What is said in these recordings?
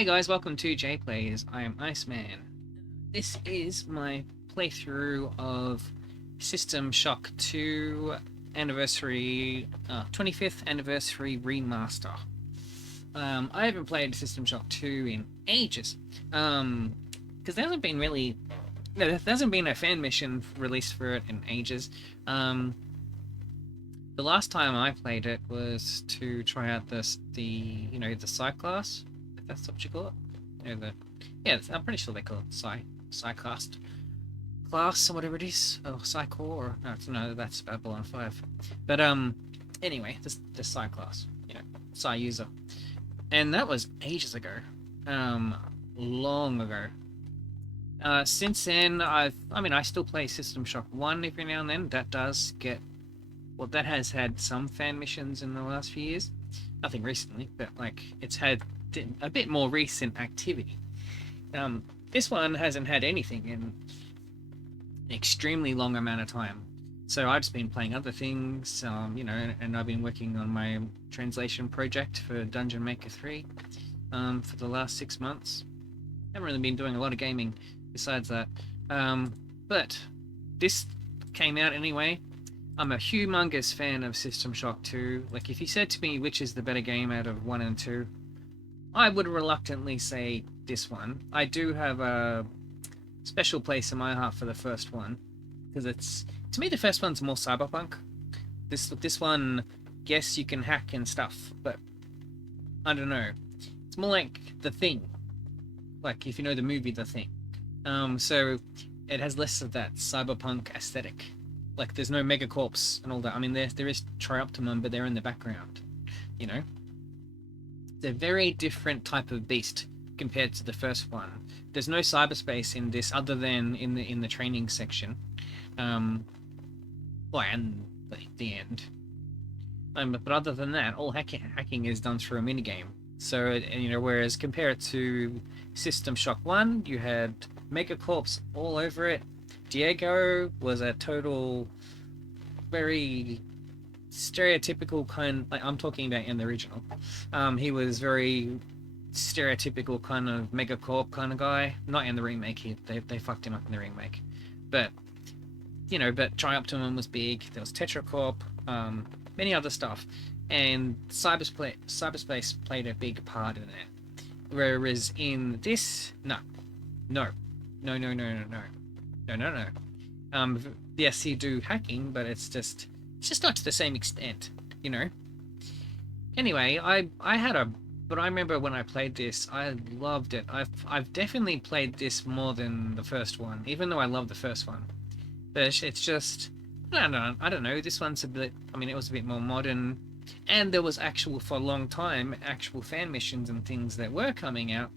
Hey guys, welcome to JPlays. I am Iceman. This is my playthrough of System Shock 2 anniversary, 25th anniversary remaster. I haven't played System Shock 2 in ages, because there hasn't been really, there hasn't been a fan mission released for it in ages. The last time I played it was to try out the Psy class, if that's what you call it. I'm pretty sure they call it Psy class or whatever it is, or Psy core, or no, that's Babylon 5. But anyway, the Psy class, Psy user, and that was ages ago, long ago. Since then, I still play System Shock 1 every now and then. That has had some fan missions in the last few years. Nothing recently, but it's had a bit more recent activity. This one hasn't had anything in an extremely long amount of time. So I've just been playing other things, and I've been working on my translation project for Dungeon Maker 3 for the last 6 months. Haven't really been doing a lot of gaming besides that. But this came out anyway. I'm a humongous fan of System Shock 2. Like, if you said to me which is the better game out of 1 and 2, I would reluctantly say this one. I do have a special place in my heart for the first one, because to me, the first one's more cyberpunk. This one, yes, you can hack and stuff, but I don't know. It's more like The Thing, like if you know the movie The Thing. So it has less of that cyberpunk aesthetic. Like, there's no megacorps and all that. I mean, there is Trioptimum, but they're in the background. They're a very different type of beast compared to the first one. There's no cyberspace in this other than in the training section, and the end. But other than that, all hacking is done through a minigame. So whereas compare it to System Shock 1, you had megacorps all over it. Diego was a total, very stereotypical kind. Like, I'm talking about in the original. He was very stereotypical kind of megacorp kind of guy. Not in the remake. They fucked him up in the remake. But Trioptimum was big. There was Tetracorp, many other stuff, and cyberspace played a big part in it. Whereas in this, no. Yes, you do hacking, but it's just not to the same extent, Anyway, but I remember when I played this, I loved it. I've definitely played this more than the first one, even though I love the first one. But it's just, I don't know. This one's a bit. I mean, it was a bit more modern, and there was for a long time actual fan missions and things that were coming out,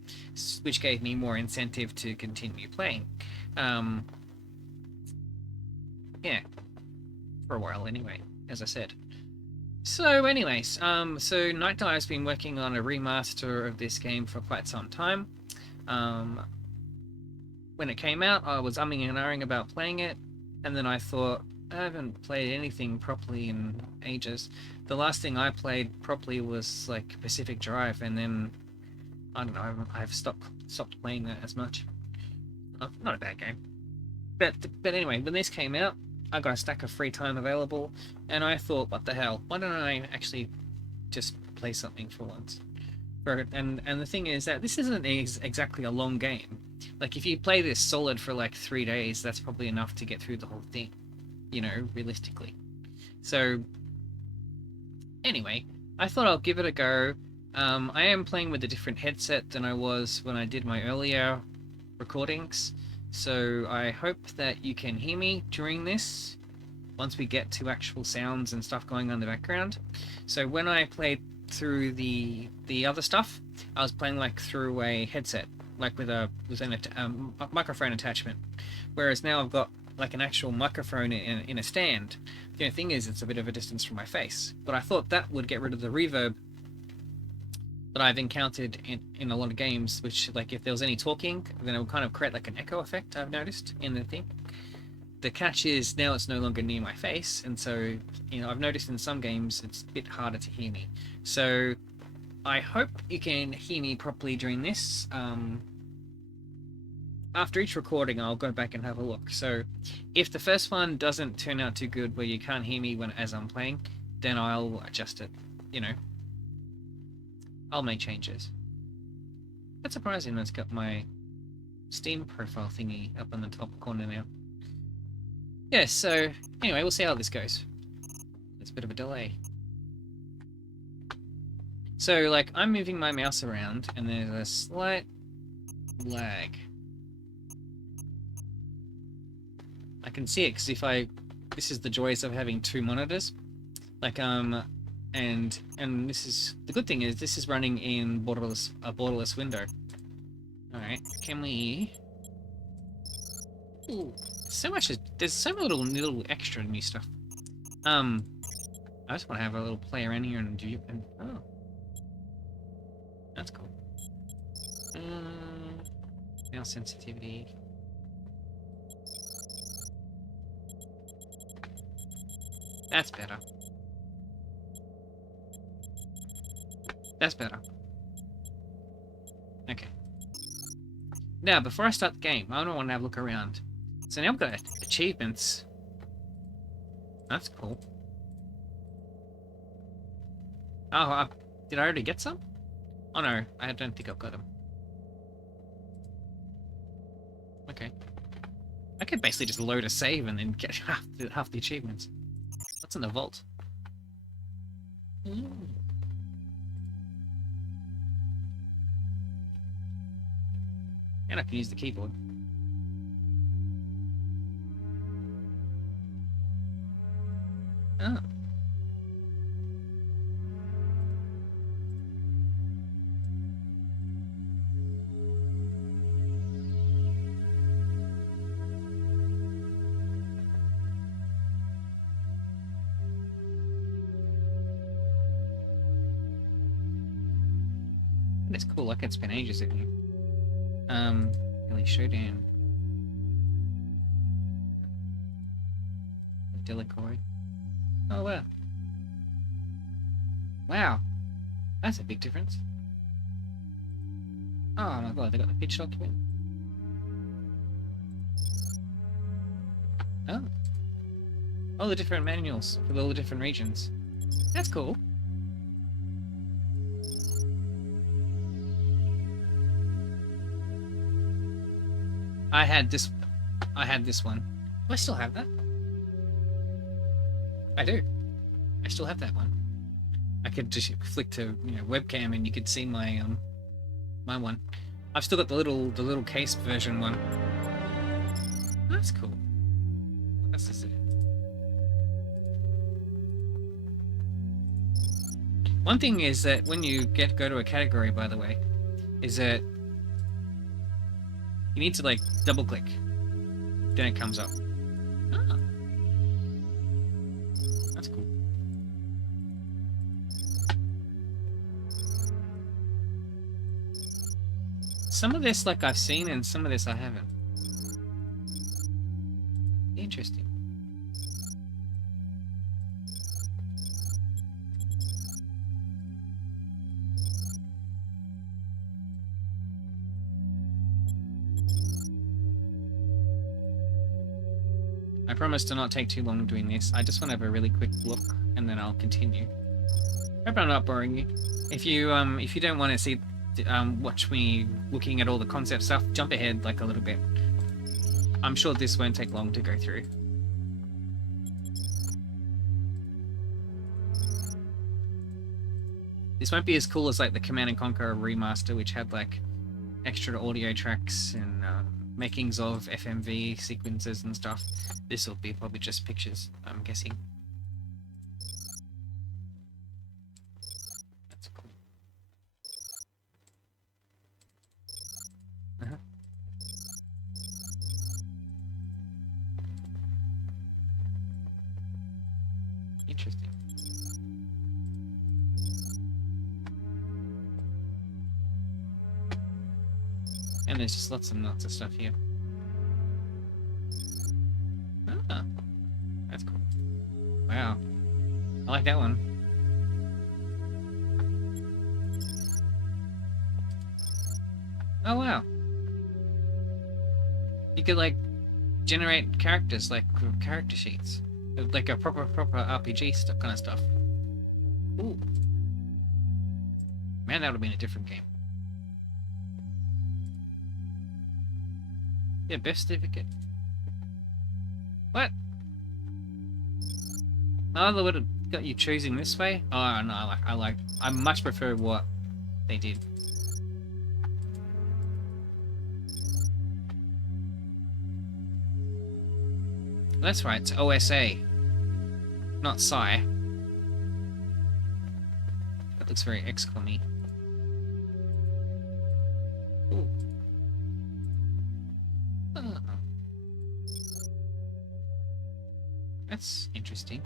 which gave me more incentive to continue playing. Yeah, for a while anyway, as I said. So anyways, so Night Dive's been working on a remaster of this game for quite some time. When it came out, I was umming and ahhing about playing it, and then I thought, I haven't played anything properly in ages. The last thing I played properly was like Pacific Drive, and then I don't know, I've stopped playing that as much. Not a bad game, but anyway, when this came out, I got a stack of free time available, and I thought, what the hell? Why don't I actually just play something for once? And the thing is that this isn't exactly a long game. Like, if you play this solid for like 3 days, that's probably enough to get through the whole thing, realistically. So anyway, I thought I'll give it a go. I am playing with a different headset than I was when I did my earlier recordings. So I hope that you can hear me during this, once we get to actual sounds and stuff going on in the background. So when I played through the other stuff, I was playing like through a headset, like with a microphone attachment. Whereas now I've got like an actual microphone in a stand. The only thing is, it's a bit of a distance from my face. But I thought that would get rid of the reverb that I've encountered in a lot of games, which, like, if there was any talking, then it would kind of create like an echo effect, I've noticed in the thing. The catch is, now it's no longer near my face, and so I've noticed in some games it's a bit harder to hear me. So I hope you can hear me properly during this. After each recording, I'll go back and have a look. So, if the first one doesn't turn out too good, where you can't hear me as I'm playing, then I'll adjust it. You know, I'll make changes. That's surprising. That's got my Steam profile thingy up in the top corner now. Yeah. So anyway, we'll see how this goes. There's a bit of a delay. So, like, I'm moving my mouse around, and there's a slight lag. I can see it, because this is the joys of having two monitors. Like, and this is, the good thing is, this is running in a borderless window. Alright, can we... Ooh, there's so much little extra new stuff. I just want to have a little play around here and do, oh. That's cool. Mouse sensitivity. That's better. That's better. Okay. Now, before I start the game, I don't want to have a look around. So now I've got achievements. That's cool. Oh, did I already get some? Oh no, I don't think I've got them. Okay. I could basically just load a save and then get half the achievements. What's in the vault? And I can use the keyboard. Oh. That's cool. I can spend ages in here. Really showdown. Delicoid. Oh wow. Wow. That's a big difference. Oh my god, they got the pitch document. Oh. All the different manuals for all the different regions. That's cool. I had this one. Do I still have that? I do. I still have that one. I could just flick to webcam and you could see my my one. I've still got the little case version one. That's cool. That's just it. One thing is that when you go to a category, by the way, is that you need to like double click. Then it comes up. Ah. That's cool. Some of this like I've seen and some of this I haven't. Interesting. I promise to not take too long doing this. I just want to have a really quick look, and then I'll continue. Hope I'm not boring you. If you don't want to see, watch me looking at all the concept stuff, jump ahead like a little bit. I'm sure this won't take long to go through. This won't be as cool as like the Command & Conquer Remaster, which had like extra audio tracks and makings of FMV sequences and stuff. This will be probably just pictures, I'm guessing. That's cool. Interesting. And there's just lots and lots of stuff here. Ah, that's cool. Wow. I like that one. Oh wow. You could like generate characters like character sheets, like a proper RPG stuff kind of stuff. Ooh, man, that would have been a different game. Yeah, birth certificate. What? Oh, they would have got you choosing this way. Oh no, I much prefer what they did. That's right, it's OSA, not Psy. That looks very XCOM-y. Cool. Oh. That's interesting.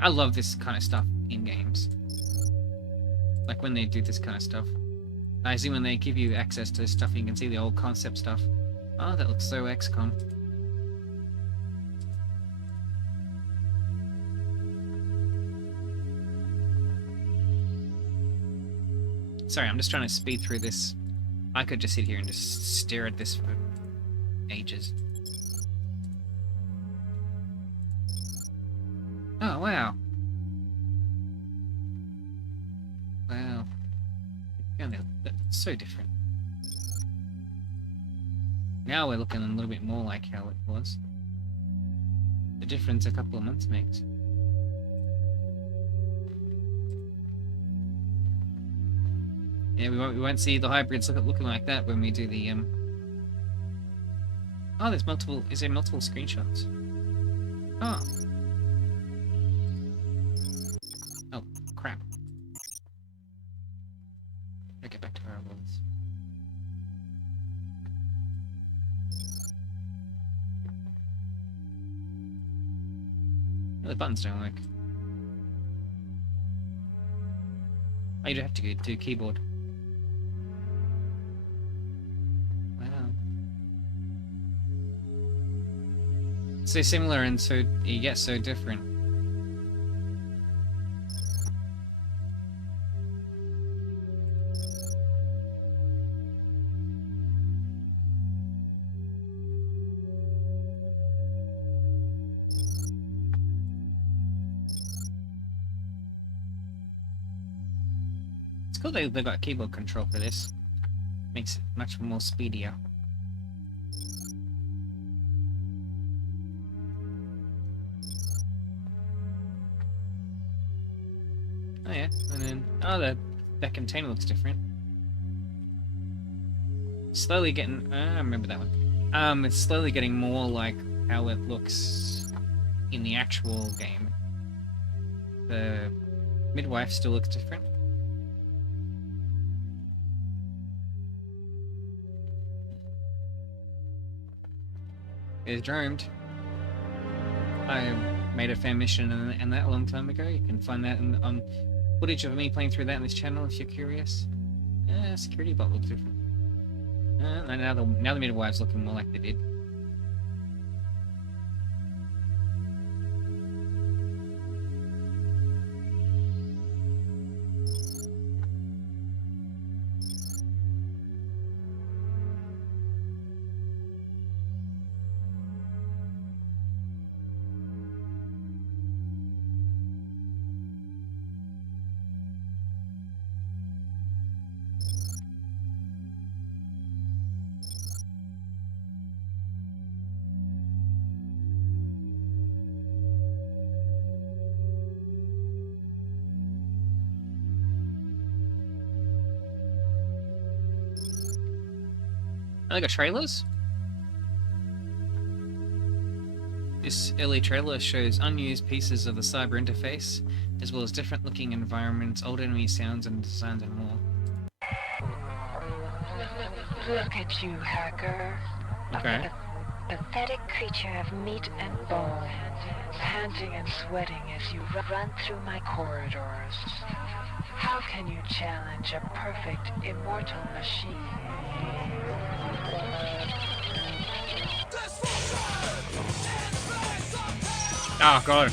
I love this kind of stuff in games. Like when they do this kind of stuff. I see when they give you access to this stuff, you can see the old concept stuff. Oh, that looks so XCOM. Sorry, I'm just trying to speed through this. I could just sit here and just stare at this for ages. Oh, wow. Wow. Yeah, that's so different. Now we're looking a little bit more like how it was. The difference a couple of months makes. Yeah, we won't see the hybrids looking like that when we do the Oh, there's multiple. Is there multiple screenshots? Oh. Oh, crap. I'll get back to where I was. Oh, the buttons don't work. Oh, you have to go to keyboard. Wow. So similar and so yet so different. It's cool they got keyboard control for this. Makes it much more speedier. Oh yeah, and then that container looks different. Slowly getting I remember that one. It's slowly getting more like how it looks in the actual game. The midwife still looks different. It's dromed. I made a fan mission and that a long time ago. You can find that on footage of me playing through that on this channel if you're curious. Security bot looks different. Now the midwife's looking more like they did. I think trailers. This early trailer shows unused pieces of the cyber interface, as well as different looking environments, old enemy sounds and designs and more. Look at you, hacker. Okay. A pathetic creature of meat and bone, panting and sweating as you run through my corridors. How can you challenge a perfect, immortal machine? Oh god.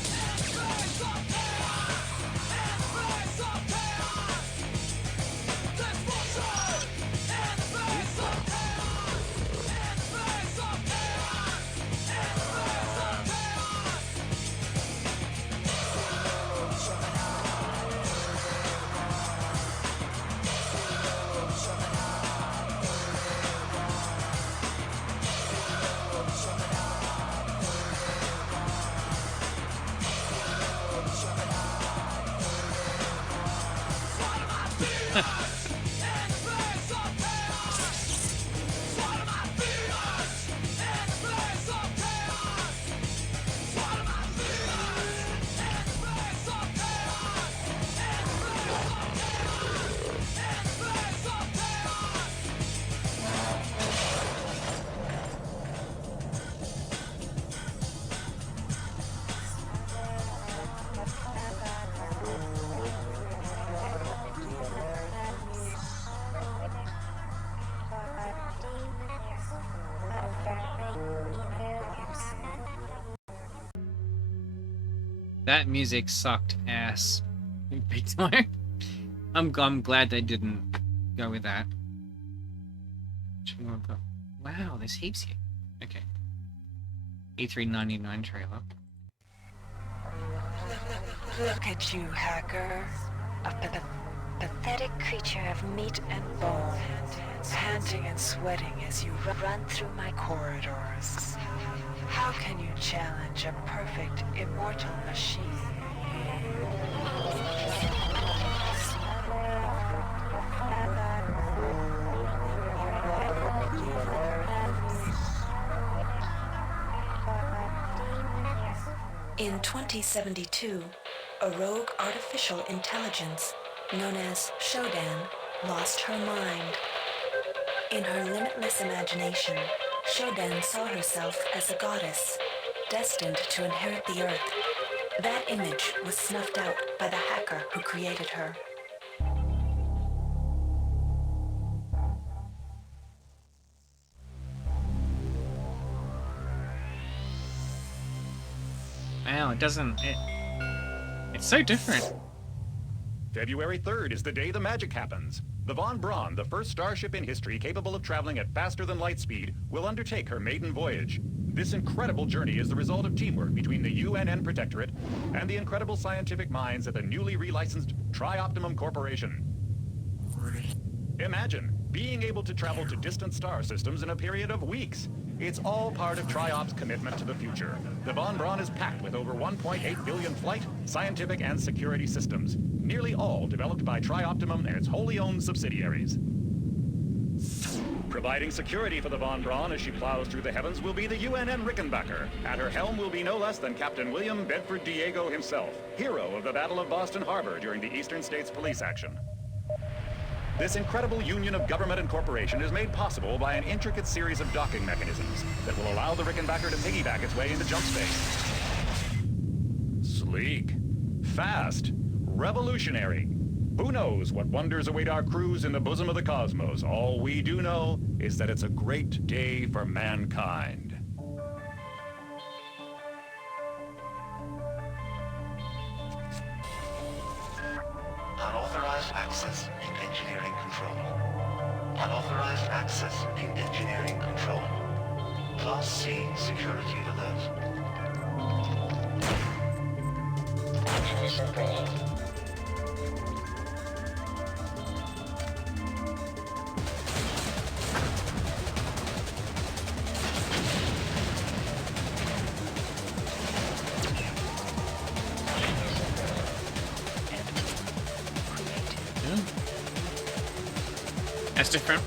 That music sucked ass. Big time. I'm glad they didn't go with that. Wow, there's heaps here. Okay. E399 trailer. Look at you, hacker. A pathetic creature of meat and bone, panting and sweating as you run through my corridors. How can you challenge a perfect, immortal machine? In 2072, a rogue artificial intelligence known as Shodan lost her mind. In her limitless imagination, Shodan saw herself as a goddess, destined to inherit the earth. That image was snuffed out by the hacker who created her. Wow, it's so different. February 3rd is the day the magic happens. The Von Braun, the first starship in history capable of traveling at faster than light speed, will undertake her maiden voyage. This incredible journey is the result of teamwork between the UNN Protectorate and the incredible scientific minds at the newly relicensed Tri-Optimum Corporation. Imagine being able to travel to distant star systems in a period of weeks. It's all part of Tri-Op's commitment to the future. The Von Braun is packed with over 1.8 billion flight, scientific, and security systems, nearly all developed by Tri-Optimum and its wholly owned subsidiaries. Providing security for the Von Braun as she plows through the heavens will be the UNN Rickenbacker. At her helm will be no less than Captain William Bedford Diego himself, hero of the Battle of Boston Harbor during the Eastern States Police action. This incredible union of government and corporation is made possible by an intricate series of docking mechanisms that will allow the Rickenbacker to piggyback its way into jump space. Sleek, fast, revolutionary. Who knows what wonders await our crews in the bosom of the cosmos? All we do know is that it's a great day for mankind. Unauthorized access in engineering control. Unauthorized access in engineering control. Class C security alert. That's different.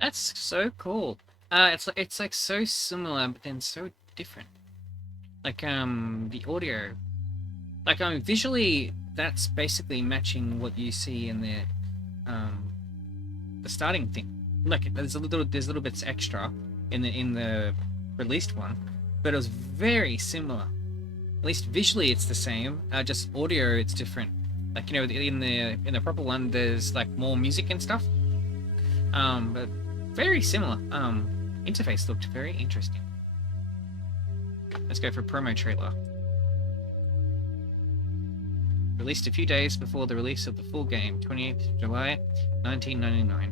That's so cool. It's like so similar, but then so different. Like the audio, like visually, that's basically matching what you see in the starting thing. Like there's little bits extra in the released one, but it was very similar. At least visually, it's the same. Just audio, it's different. Like in the proper one, there's like more music and stuff. But very similar. Interface looked very interesting. Let's go for a promo trailer. Released a few days before the release of the full game, 28th of July, 1999.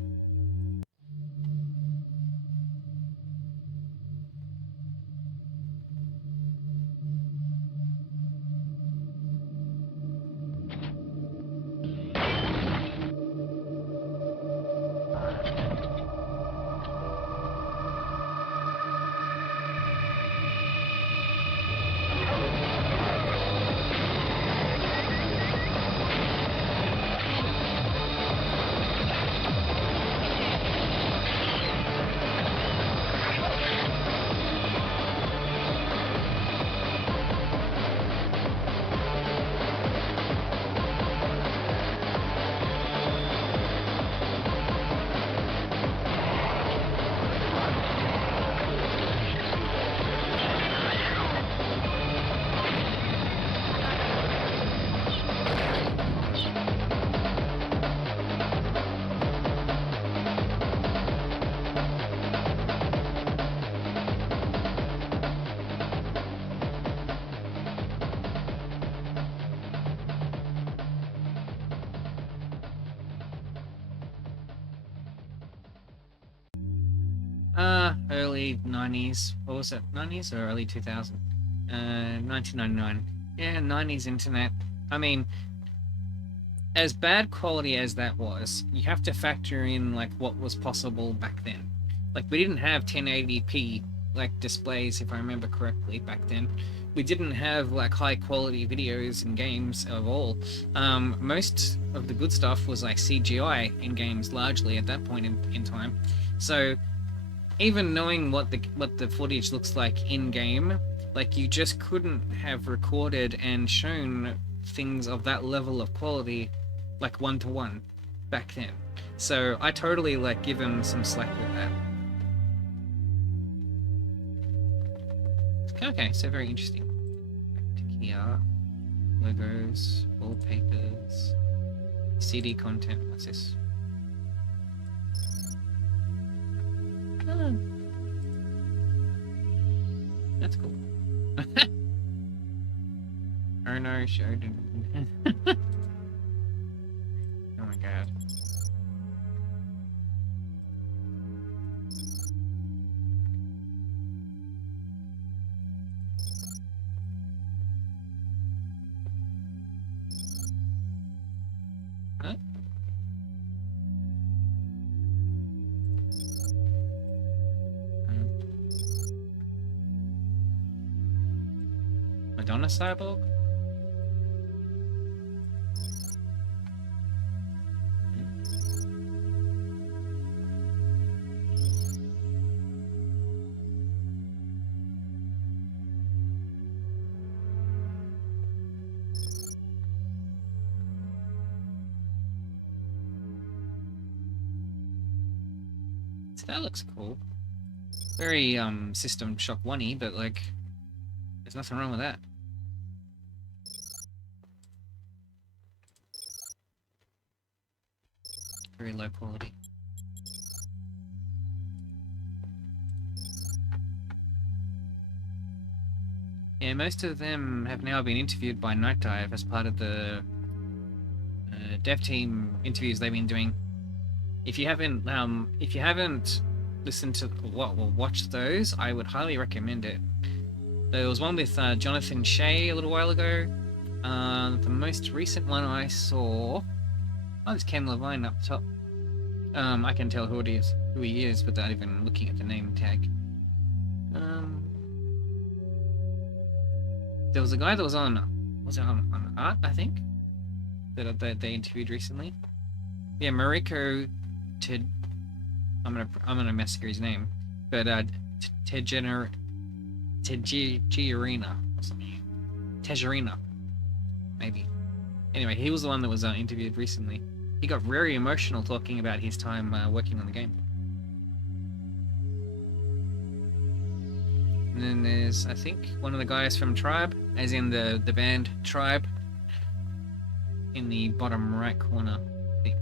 Early 90s. What was it? 90s or early 2000? 1999. Yeah, 90s internet. I mean, as bad quality as that was, you have to factor in like what was possible back then. Like we didn't have 1080p like displays, if I remember correctly, back then. We didn't have like high quality videos and games of all. Most of the good stuff was like CGI in games, largely at that point in time. So even knowing what the footage looks like in game, like you just couldn't have recorded and shown things of that level of quality like one to one back then. So I totally like give him some slack with that. Okay, so very interesting. Back to Kia, logos, wallpapers, CD content. What's this? Oh, that's cool. Oh no, Shodan. Oh my god. Huh? Madonna Cyborg? So that looks cool. Very System Shock 1-y, but like there's nothing wrong with that. Very low quality. Yeah, most of them have now been interviewed by Night Dive as part of the dev team interviews they've been doing. If you haven't listened to or watched those, I would highly recommend it. There was one with Jonathan Shea a little while ago. The most recent one I saw, oh, there's Ken Levine up top. I can tell who he is without even looking at the name tag. There was a guy that was on Art, I think, that they interviewed recently. Yeah, Mariko Ted. I'm gonna massacre his name, but Tejerina or something. Tejerina, maybe. Anyway, he was the one that was interviewed recently. He got very emotional talking about his time working on the game. And then there's, I think, one of the guys from Tribe, as in the band Tribe, in the bottom right corner, I think.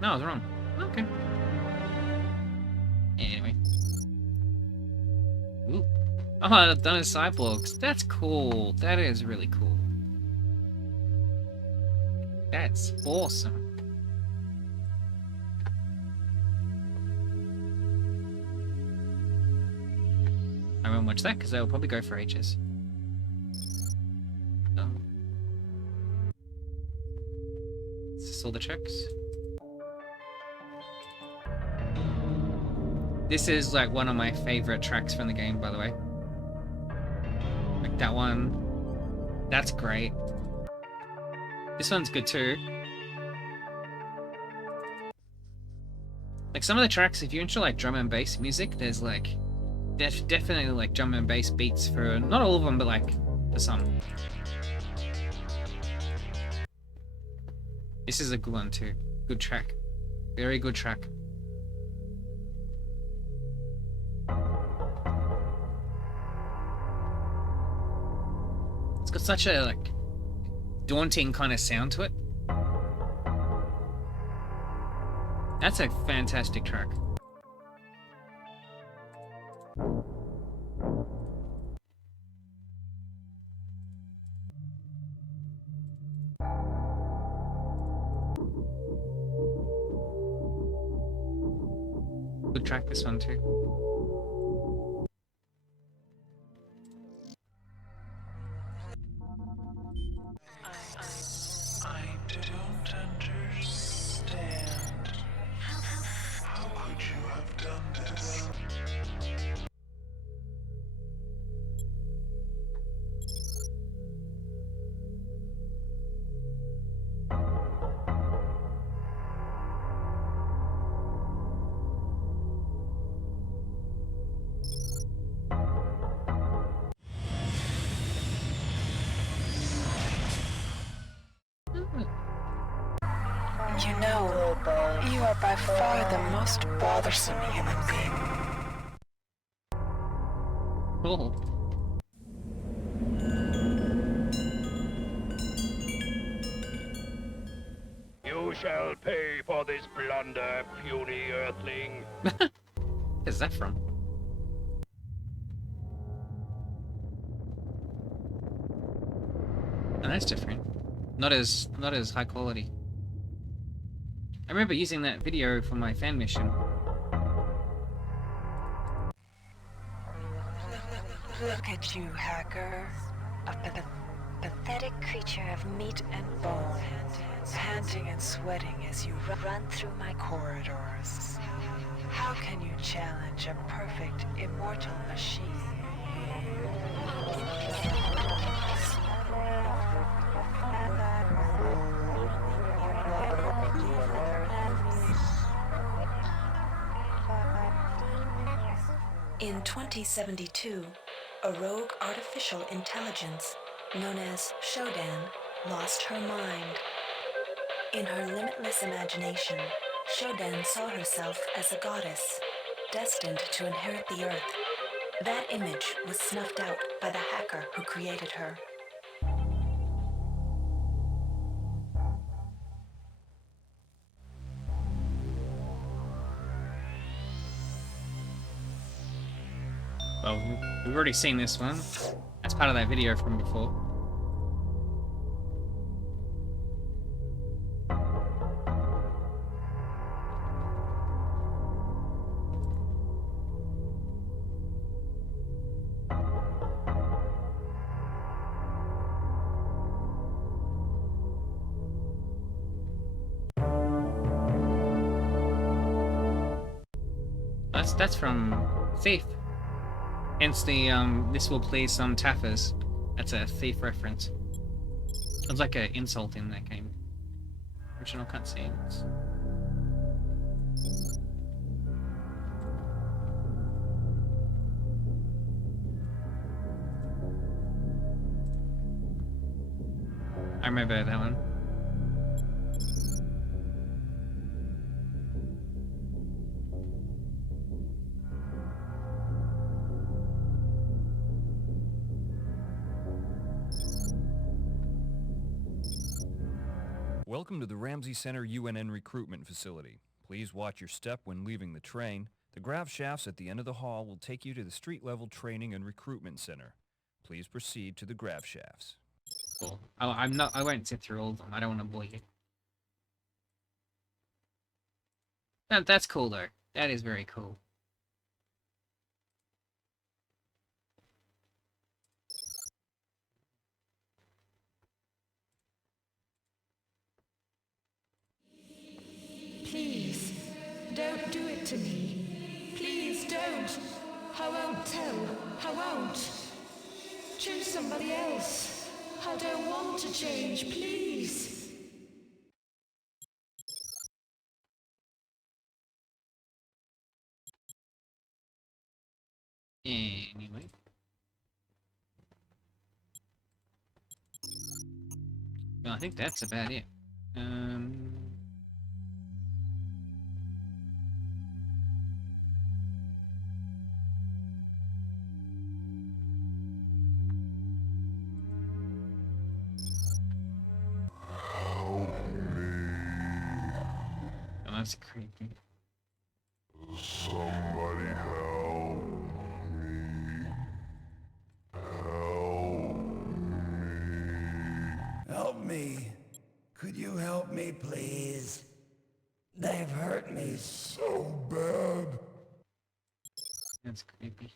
No, I was wrong. Okay. Anyway. Ooh. Oh, I've done as cyborgs. That's cool. That is really cool. That's awesome. I won't watch that because they'll probably go for ages. Is this all the tracks? This is like one of my favorite tracks from the game, by the way. Like that one. That's great. This one's good too. Like some of the tracks, if you enjoy like drum and bass music, there's like definitely like drum and bass beats for not all of them, but like for some. This is a good one too. Good track. Very good track. It's got such a like daunting kind of sound to it. That's a fantastic track. Good track, this one too. I don't understand. How could you have done this? You know, you are by far the most bothersome human being. Cool. You shall pay for this blunder, puny earthling. Where's that from? Oh, that's different. Not as high quality. I remember using that video for my fan mission. Look at you, hacker. A pathetic creature of meat and bone, panting and sweating as you run through my corridors. How can you challenge a perfect, immortal machine? In 2072, a rogue artificial intelligence known as Shodan lost her mind. In her limitless imagination, Shodan saw herself as a goddess, destined to inherit the earth. That image was snuffed out by the hacker who created her. Well, we've already seen this one. That's part of that video from before. That's from Thief. Hence the this will please some taffers. That's a Thief reference. It was like an insult in that game. Original cutscenes. I remember that one. Welcome to the Ramsey Center UNN recruitment facility. Please watch your step when leaving the train. The grav shafts at the end of the hall will take you to the street-level training and recruitment center. Please proceed to the grav shafts. Cool. I won't sit through all of them. I don't want to bore you. That's cool though. That is very cool. Please, don't do it to me. Please don't. I won't tell. I won't. Choose somebody else. I don't want to change, please. Anyway. Well, I think that's about it. Oh, that's creepy. Somebody help me. Help me. Could you help me, please? They've hurt me so bad. That's creepy.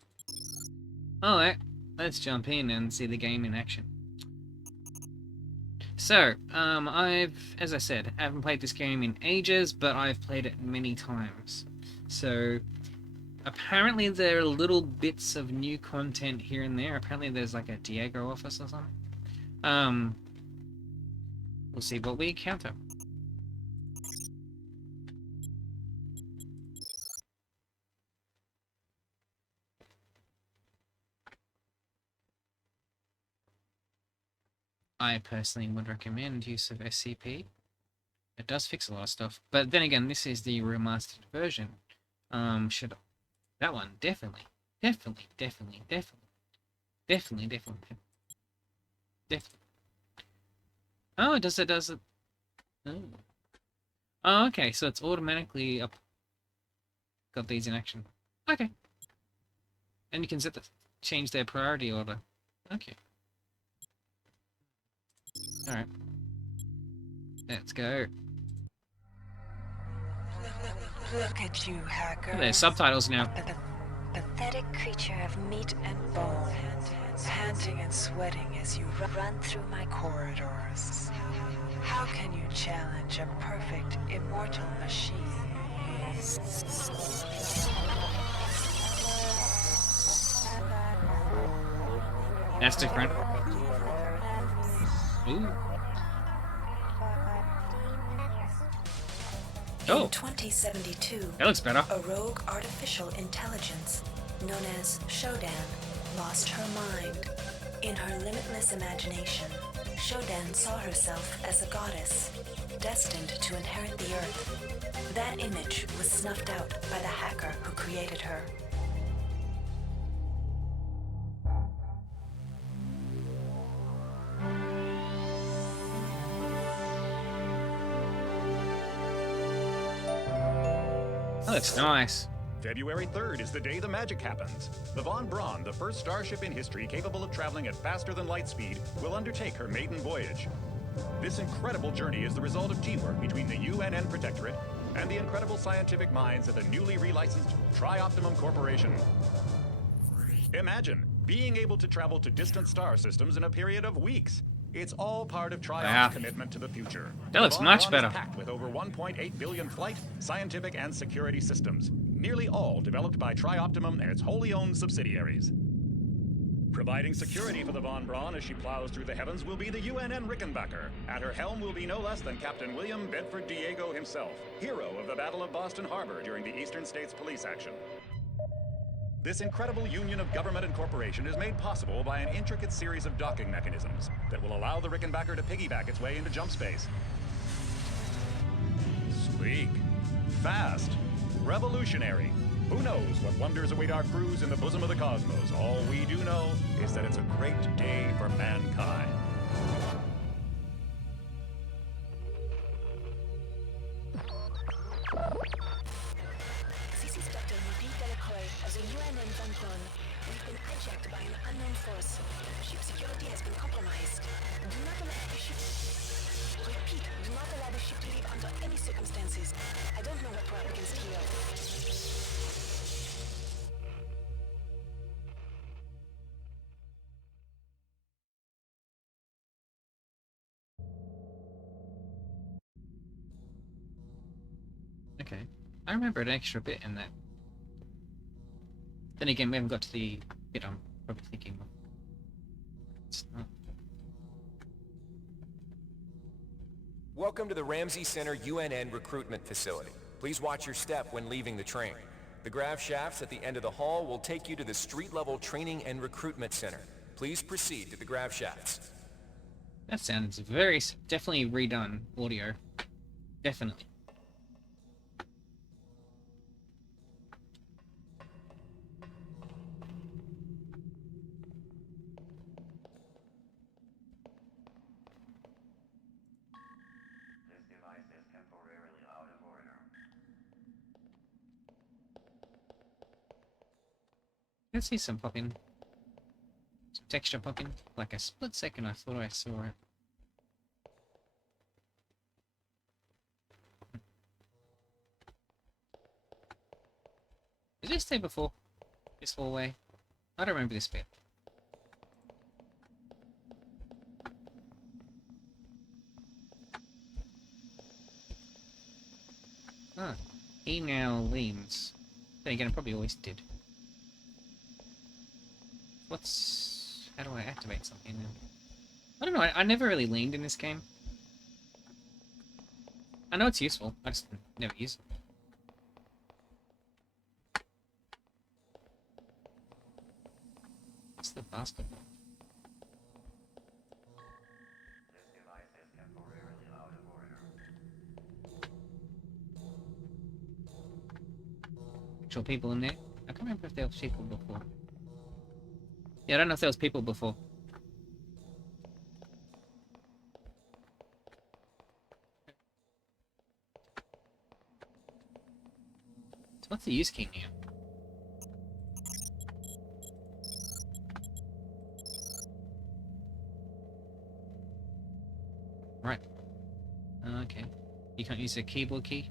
Alright, let's jump in and see the game in action. So, as I said, I haven't played this game in ages, but I've played it many times. So, apparently there are little bits of new content here and there. Apparently there's like a Diego office or something. We'll see what we encounter. I personally would recommend use of SCP. It does fix a lot of stuff. But then again, this is the remastered version. Should that one definitely. Oh, it does it. Oh. Oh, okay, so it's automatically up. Got these in action. Okay. And you can change their priority order. Okay. Alright. Let's go. Look at you, hacker. Oh, there's subtitles now. Pathetic creature of meat and bone, panting and sweating as you run through my corridors. How can you challenge a perfect, immortal machine? That's different. Ooh. Oh. In 2072, That looks better. a rogue artificial intelligence known as Shodan lost her mind. In her limitless imagination, Shodan saw herself as a goddess, destined to inherit the earth. That image was snuffed out by the hacker who created her. That looks nice. February 3rd is the day the magic happens. The Von Braun, the first starship in history capable of traveling at faster than light speed, will undertake her maiden voyage. This incredible journey is the result of teamwork between the UNN Protectorate and the incredible scientific minds at the newly relicensed Tri-Optimum Corporation. Imagine being able to travel to distant star systems in a period of weeks. It's all part of Tri-Op's commitment to the future. That looks The Von much Braun better. is packed with over 1.8 billion flight, scientific, and security systems, nearly all developed by Tri-Optimum and its wholly owned subsidiaries. Providing security for the Von Braun as she plows through the heavens will be the UNN Rickenbacker. At her helm will be no less than Captain William Bedford Diego himself, hero of the Battle of Boston Harbor during the Eastern States Police action. This incredible union of government and corporation is made possible by an intricate series of docking mechanisms that will allow the Rickenbacker to piggyback its way into jump space. Sleek, fast, revolutionary. Who knows what wonders await our crews in the bosom of the cosmos? All we do know is that it's a great day for mankind. This is Dr. Ruby Delacroix of the UNN Von Braun. We've been hijacked by an unknown force. Ship security has been compromised. Do not allow the ship... Repeat, do not allow the ship to leave under any circumstances. I don't know what we're up against here. Okay. I remember an extra bit in that. Then again, we haven't got to the bit I'm probably thinking of. It's not. Welcome to the Ramsey Center UNN recruitment facility. Please watch your step when leaving the train. The grav shafts at the end of the hall will take you to the street-level training and recruitment center. Please proceed to the grav shafts. That sounds very... definitely redone audio. Definitely. This device is temporarily out of order. Let's see some popping. Some texture popping. Like a split second I thought I saw it. Did this stay before? This hallway. I don't remember this bit. Ah, he now leans. Then again, I probably always did. What's... How do I activate something now? I don't know, I never really leaned in this game. I know it's useful, I just never use it. What's the basketball? This device is temporarily out of order. Actual people in there? I can't remember if there was people before. Yeah, I don't know if there was people before. So what's the use key now? Right. Okay. You can't use a keyboard key?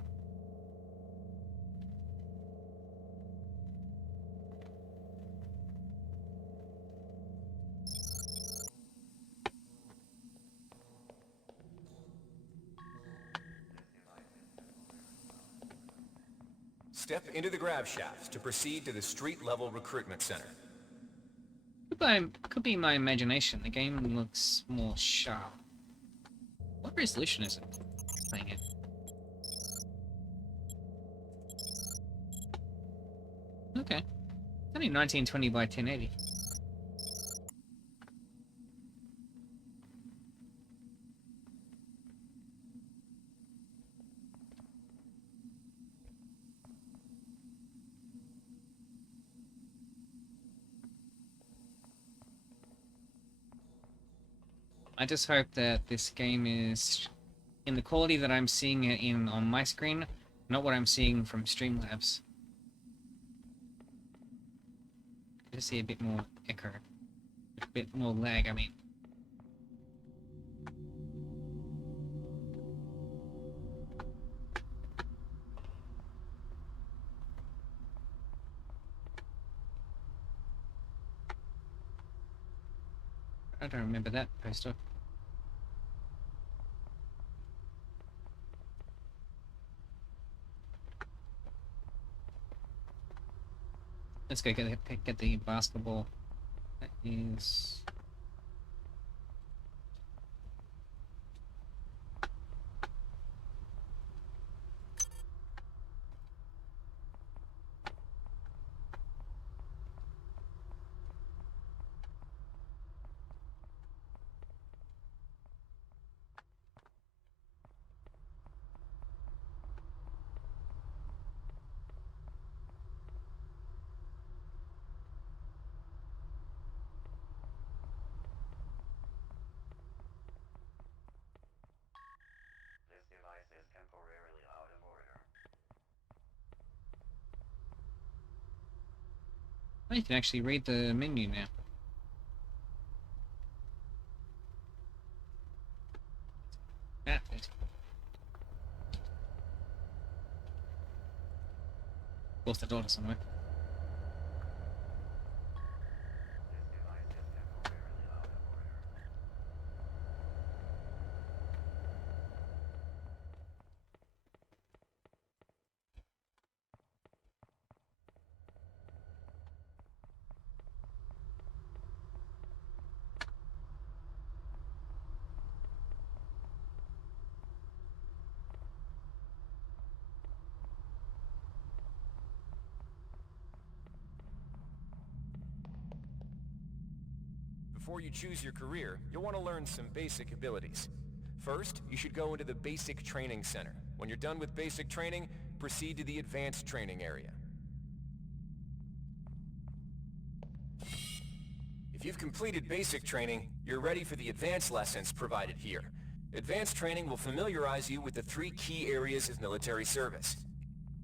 Step into the grav shafts to proceed to the street-level recruitment center. Could be my imagination. The game looks more sharp. What resolution is it? Playing it. Okay. It's only 1920 by 1080. I just hope that this game is in the quality that I'm seeing it in on my screen, not what I'm seeing from Streamlabs. I just see a bit more echo. A bit more lag, I mean. I don't remember that poster. Let's go get the basketball. That is... This device is temporarily out of order. Oh, you can actually read the menu now. That bit. Close the door to somewhere. This device is temporarily out of order. Before you choose your career, you'll want to learn some basic abilities. First, you should go into the Basic Training Center. When you're done with basic training, proceed to the Advanced Training area. If you've completed basic training, you're ready for the advanced lessons provided here. Advanced training will familiarize you with the 3 key areas of military service: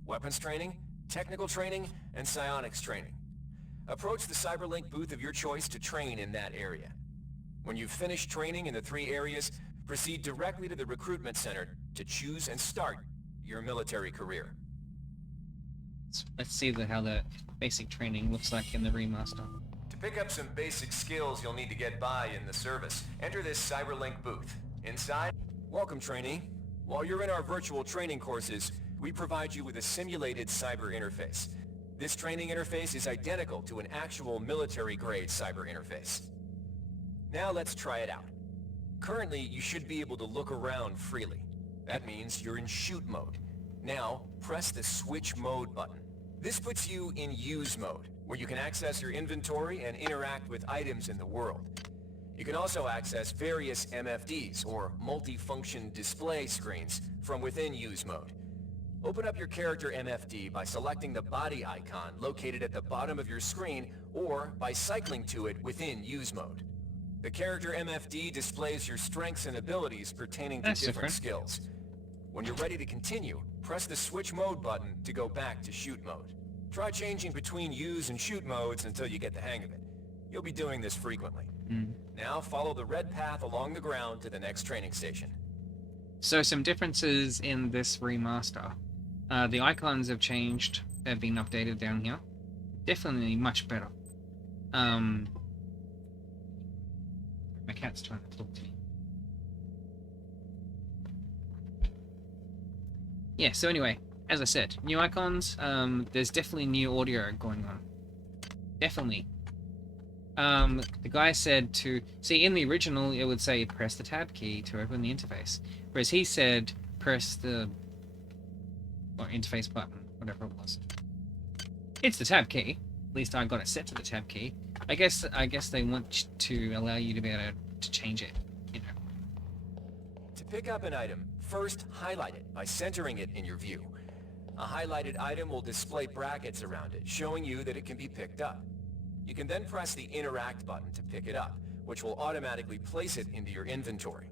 weapons training, technical training, and psionics training. Approach the Cyberlink booth of your choice to train in that area. When you've finished training in the 3 areas, proceed directly to the recruitment center to choose and start your military career. Let's see how the basic training looks like in the remaster. To pick up some basic skills you'll need to get by in the service, enter this CyberLink booth. Inside, welcome trainee. While you're in our virtual training courses, we provide you with a simulated cyber interface. This training interface is identical to an actual military-grade cyber interface. Now let's try it out. Currently, you should be able to look around freely. That means you're in shoot mode. Now, press the switch mode button. This puts you in use mode, where you can access your inventory and interact with items in the world. You can also access various MFDs, or multi-function display screens, from within use mode. Open up your character MFD by selecting the body icon located at the bottom of your screen, or by cycling to it within use mode. The character MFD displays your strengths and abilities pertaining to different skills. When you're ready to continue, press the switch mode button to go back to shoot mode. Try changing between use and shoot modes until you get the hang of it. You'll be doing this frequently. Now follow the red path along the ground to the next training station. So some differences in this remaster. The icons have changed. They've been updated down here. Definitely much better. My cat's trying to talk to me. Yeah, so anyway, as I said, new icons, there's definitely new audio going on. Definitely. The guy said to... See, in the original, it would say press the tab key to open the interface. Whereas he said press the... or interface button, whatever it was. It's the tab key. At least I got it set to the tab key. I guess they want to allow you to be able to change it, you know. To pick up an item, first highlight it by centering it in your view. A highlighted item will display brackets around it, showing you that it can be picked up. You can then press the Interact button to pick it up, which will automatically place it into your inventory.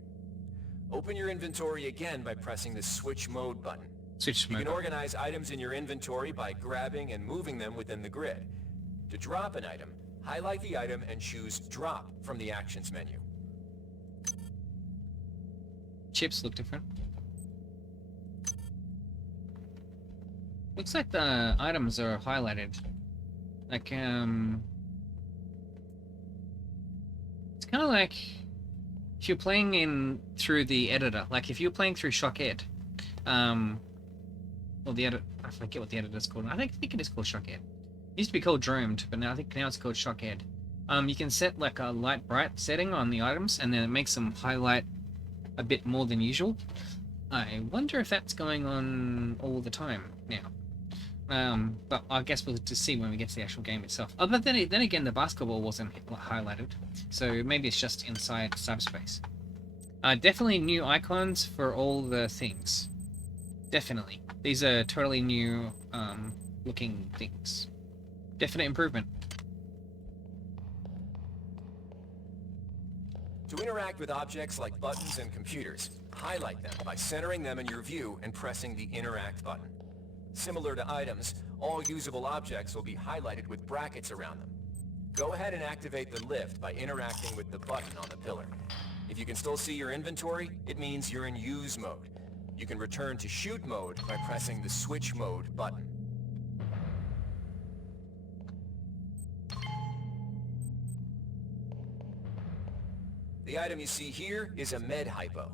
Open your inventory again by pressing the Switch Mode button. You can organize items in your inventory by grabbing and moving them within the grid. To drop an item, highlight the item and choose Drop from the Actions menu. Chips look different. Looks like the items are highlighted. Like, it's kind of like if you're playing through the editor. Like if you're playing through Shock Ed, or the edit, I forget what the editor's called. I think it is called Shock Ed. It used to be called Dromed, but now I think it's called Shock Ed. You can set like a light bright setting on the items, and then it makes them highlight a bit more than usual. I wonder if that's going on all the time now. But I guess we'll just see when we get to the actual game itself. Oh, but then again, the basketball wasn't highlighted, so maybe it's just inside cyberspace. Definitely new icons for all the things. Definitely. These are totally new looking things. Definite improvement. To interact with objects like buttons and computers, highlight them by centering them in your view and pressing the Interact button. Similar to items, all usable objects will be highlighted with brackets around them. Go ahead and activate the lift by interacting with the button on the pillar. If you can still see your inventory, it means you're in use mode. You can return to shoot mode by pressing the switch mode button. The item you see here is a med hypo.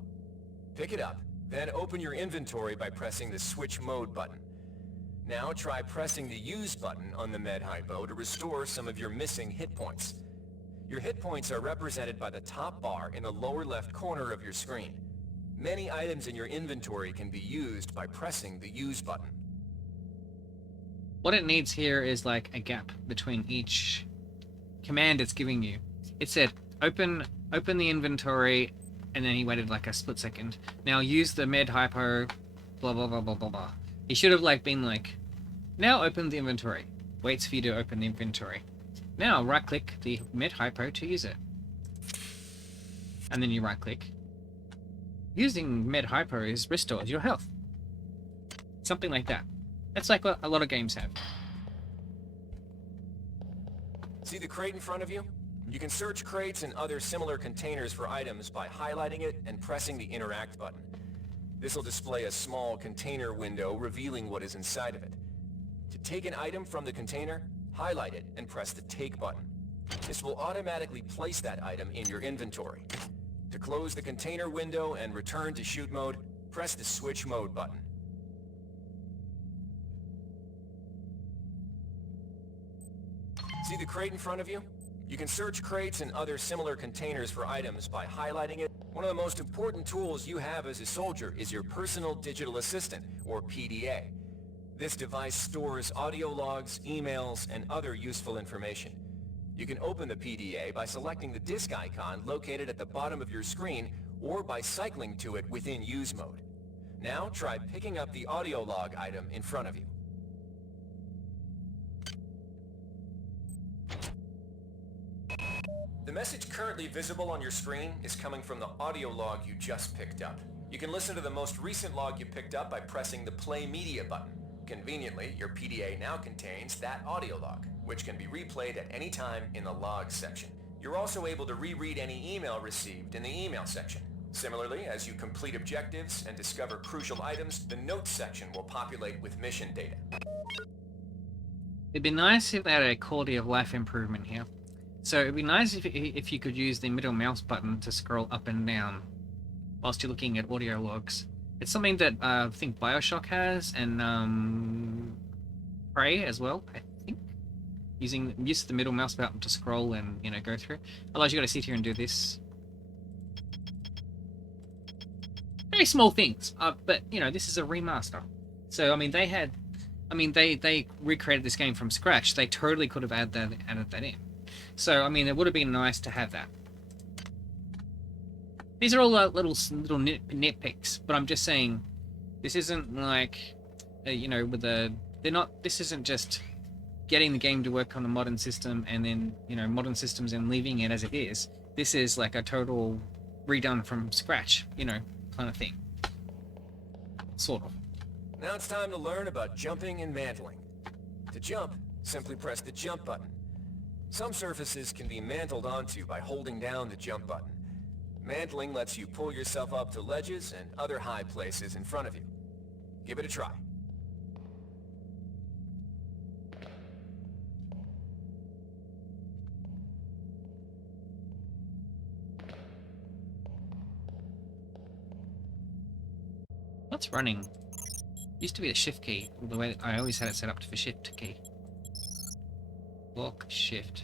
Pick it up, then open your inventory by pressing the switch mode button. Now try pressing the use button on the med hypo to restore some of your missing hit points. Your hit points are represented by the top bar in the lower left corner of your screen. Many items in your inventory can be used by pressing the use button. What it needs here is like a gap between each command it's giving you. It said open the inventory, and then he waited like a split second. Now use the med hypo, blah blah blah blah blah blah. He should have like been like, now open the inventory. Waits for you to open the inventory. Now right click the med hypo to use it. And then you right click. Using med hypo restores your health. Something like that. That's like what a lot of games have. See the crate in front of you? You can search crates and other similar containers for items by highlighting it and pressing the Interact button. This will display a small container window revealing what is inside of it. To take an item from the container, highlight it and press the Take button. This will automatically place that item in your inventory. To close the container window and return to shoot mode, press the Switch Mode button. See the crate in front of you? You can search crates and other similar containers for items by highlighting it. One of the most important tools you have as a soldier is your Personal Digital Assistant, or PDA. This device stores audio logs, emails, and other useful information. You can open the PDA by selecting the disk icon located at the bottom of your screen or by cycling to it within Use Mode. Now try picking up the audio log item in front of you. The message currently visible on your screen is coming from the audio log you just picked up. You can listen to the most recent log you picked up by pressing the Play Media button. Conveniently, your PDA now contains that audio log, which can be replayed at any time in the Logs section. You're also able to reread any email received in the Email section. Similarly, as you complete objectives and discover crucial items, the Notes section will populate with mission data. It'd be nice if they had a quality of life improvement here. So it'd be nice if you could use the middle mouse button to scroll up and down whilst you're looking at audio logs. It's something that I think Bioshock has, and Prey as well, I think. Use the middle mouse button to scroll and, you know, go through. Otherwise you gotta sit here and do this. Very small things, but, you know, this is a remaster. So, I mean, they recreated this game from scratch. They totally could have added that in. So, I mean, it would have been nice to have that. These are all little nitpicks, but I'm just saying, this isn't like, you know, this isn't just getting the game to work on a modern system and then, you know, modern systems and leaving it as it is. This is like a total redone from scratch, you know, kind of thing. Sort of. Now it's time to learn about jumping and mantling. To jump, simply press the jump button. Some surfaces can be mantled onto by holding down the jump button. Mantling lets you pull yourself up to ledges and other high places in front of you. Give it a try. What's running? Used to be the shift key, the way I always had it set up for shift key. Lock, shift.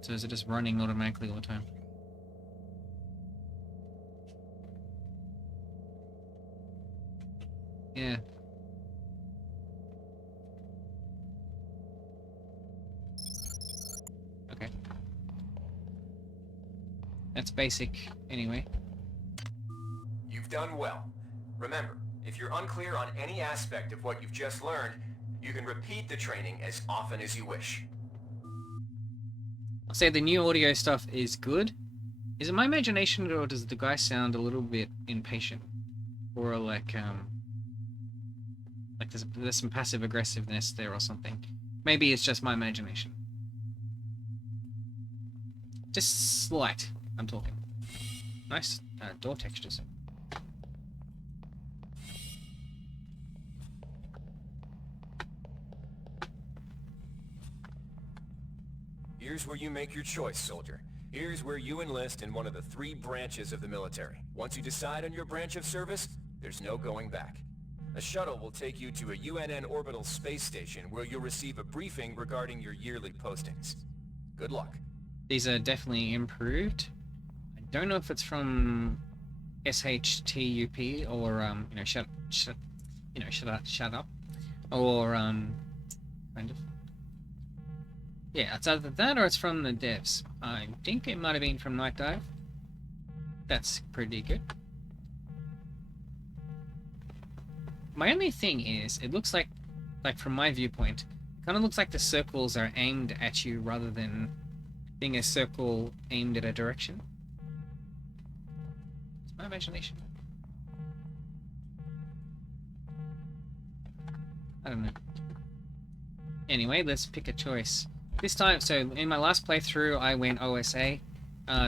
So is it just running automatically all the time? Yeah. Okay. That's basic, anyway. You've done well. Remember, if you're unclear on any aspect of what you've just learned, you can repeat the training as often as you wish. I'll say the new audio stuff is good. Is it my imagination, or does the guy sound a little bit impatient? Or like there's some passive aggressiveness there or something. Maybe it's just my imagination. Just slight, I'm talking. Nice door textures. Here's where you make your choice, soldier. Here's where you enlist in one of the 3 branches of the military. Once you decide on your branch of service, there's no going back. A shuttle will take you to a UNN orbital space station where you'll receive a briefing regarding your yearly postings. Good luck. These are definitely improved. I don't know if it's from SHTUP or you know, shut up, or kind of. Yeah, it's either that or it's from the devs. I think it might have been from Night Dive. That's pretty good. My only thing is, it looks like from my viewpoint, it kind of looks like the circles are aimed at you rather than being a circle aimed at a direction. It's my imagination. I don't know. Anyway, let's pick a choice. This time, so in my last playthrough, I went OSA.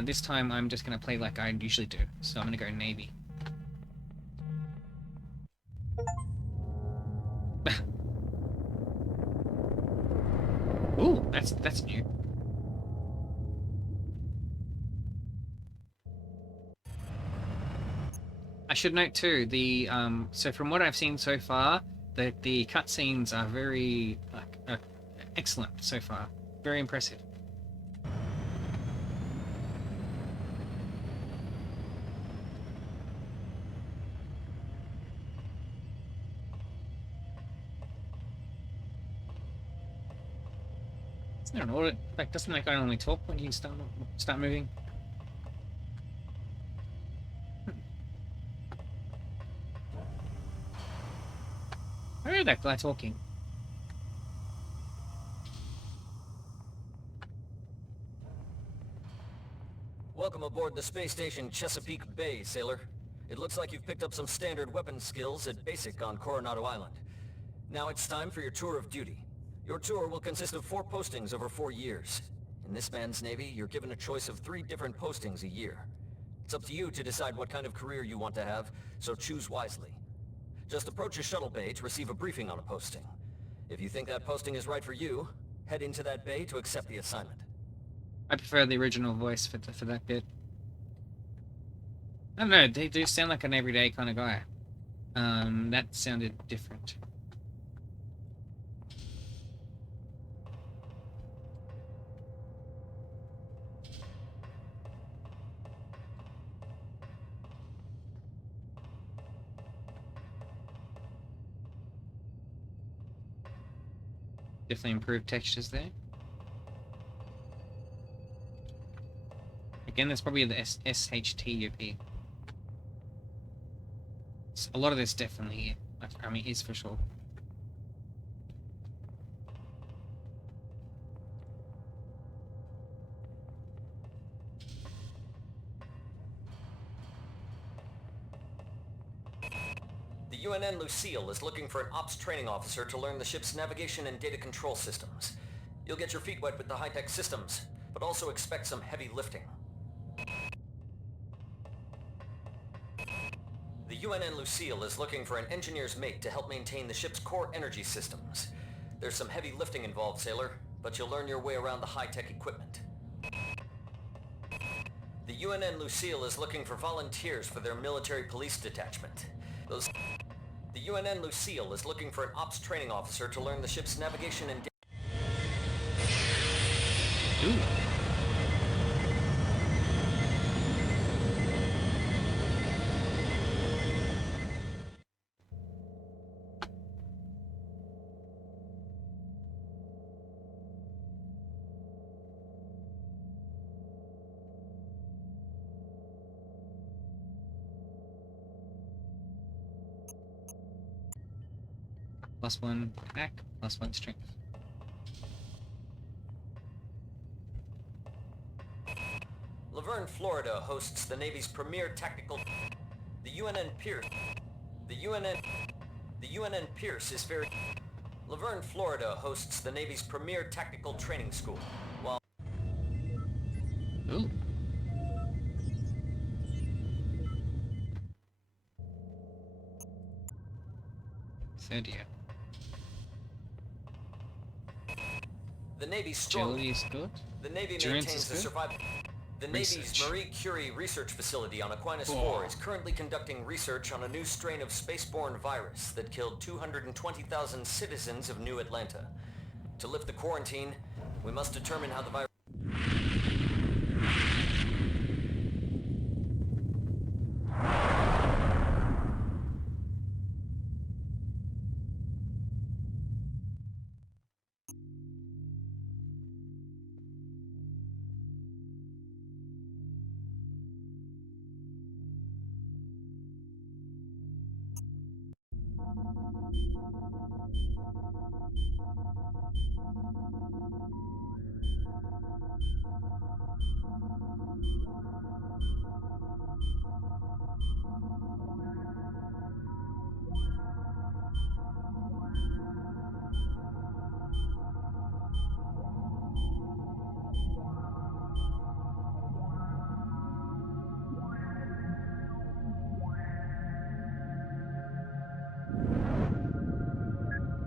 This time, I'm just going to play like I usually do. So I'm going to go Navy. Ooh, that's new. I should note too, the so from what I've seen so far, the cutscenes are very excellent so far. Very impressive. Is there an order? Like, doesn't that guy only talk when you start moving? I heard that guy talking. Welcome aboard the space station Chesapeake Bay, sailor. It looks like you've picked up some standard weapon skills at Basic on Coronado Island. Now it's time for your tour of duty. Your tour will consist of 4 postings over 4 years. In this man's Navy, you're given a choice of 3 different postings a year. It's up to you to decide what kind of career you want to have, so choose wisely. Just approach a shuttle bay to receive a briefing on a posting. If you think that posting is right for you, head into that bay to accept the assignment. I prefer the original voice for that bit. I don't know, they do sound like an everyday kind of guy. That sounded different. Definitely improved textures there. Again, that's probably the SHTUP. A lot of this definitely, I mean, is for sure. The UNN Lucille is looking for an ops training officer to learn the ship's navigation and data control systems. You'll get your feet wet with the high-tech systems, but also expect some heavy lifting. The UNN Lucille is looking for an engineer's mate to help maintain the ship's core energy systems. There's some heavy lifting involved, sailor, but you'll learn your way around the high-tech equipment. The UNN Lucille is looking for volunteers for their military police detachment. The UNN Lucille is looking for an ops training officer to learn the ship's navigation and... Ooh. +1 attack, +1 strength. Laverne, Florida hosts the Navy's premier tactical... The UNN Pierce... The UNN Pierce is very... Laverne, Florida hosts the Navy's premier tactical training school, while... Ooh. Third year. The Navy's strong... Agility is good. The Navy Endurance maintains is good. survival... The Navy's Marie Curie research facility on Aquinas 4 is currently conducting research on a new strain of spaceborne virus that killed 220,000 citizens of New Atlanta. To lift the quarantine, we must determine how the virus...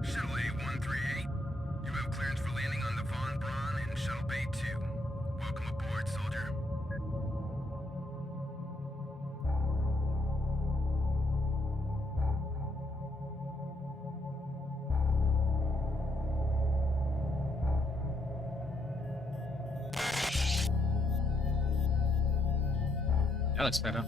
Shuttle A138, you have clearance for landing on the 2. Welcome aboard, soldier. That looks better.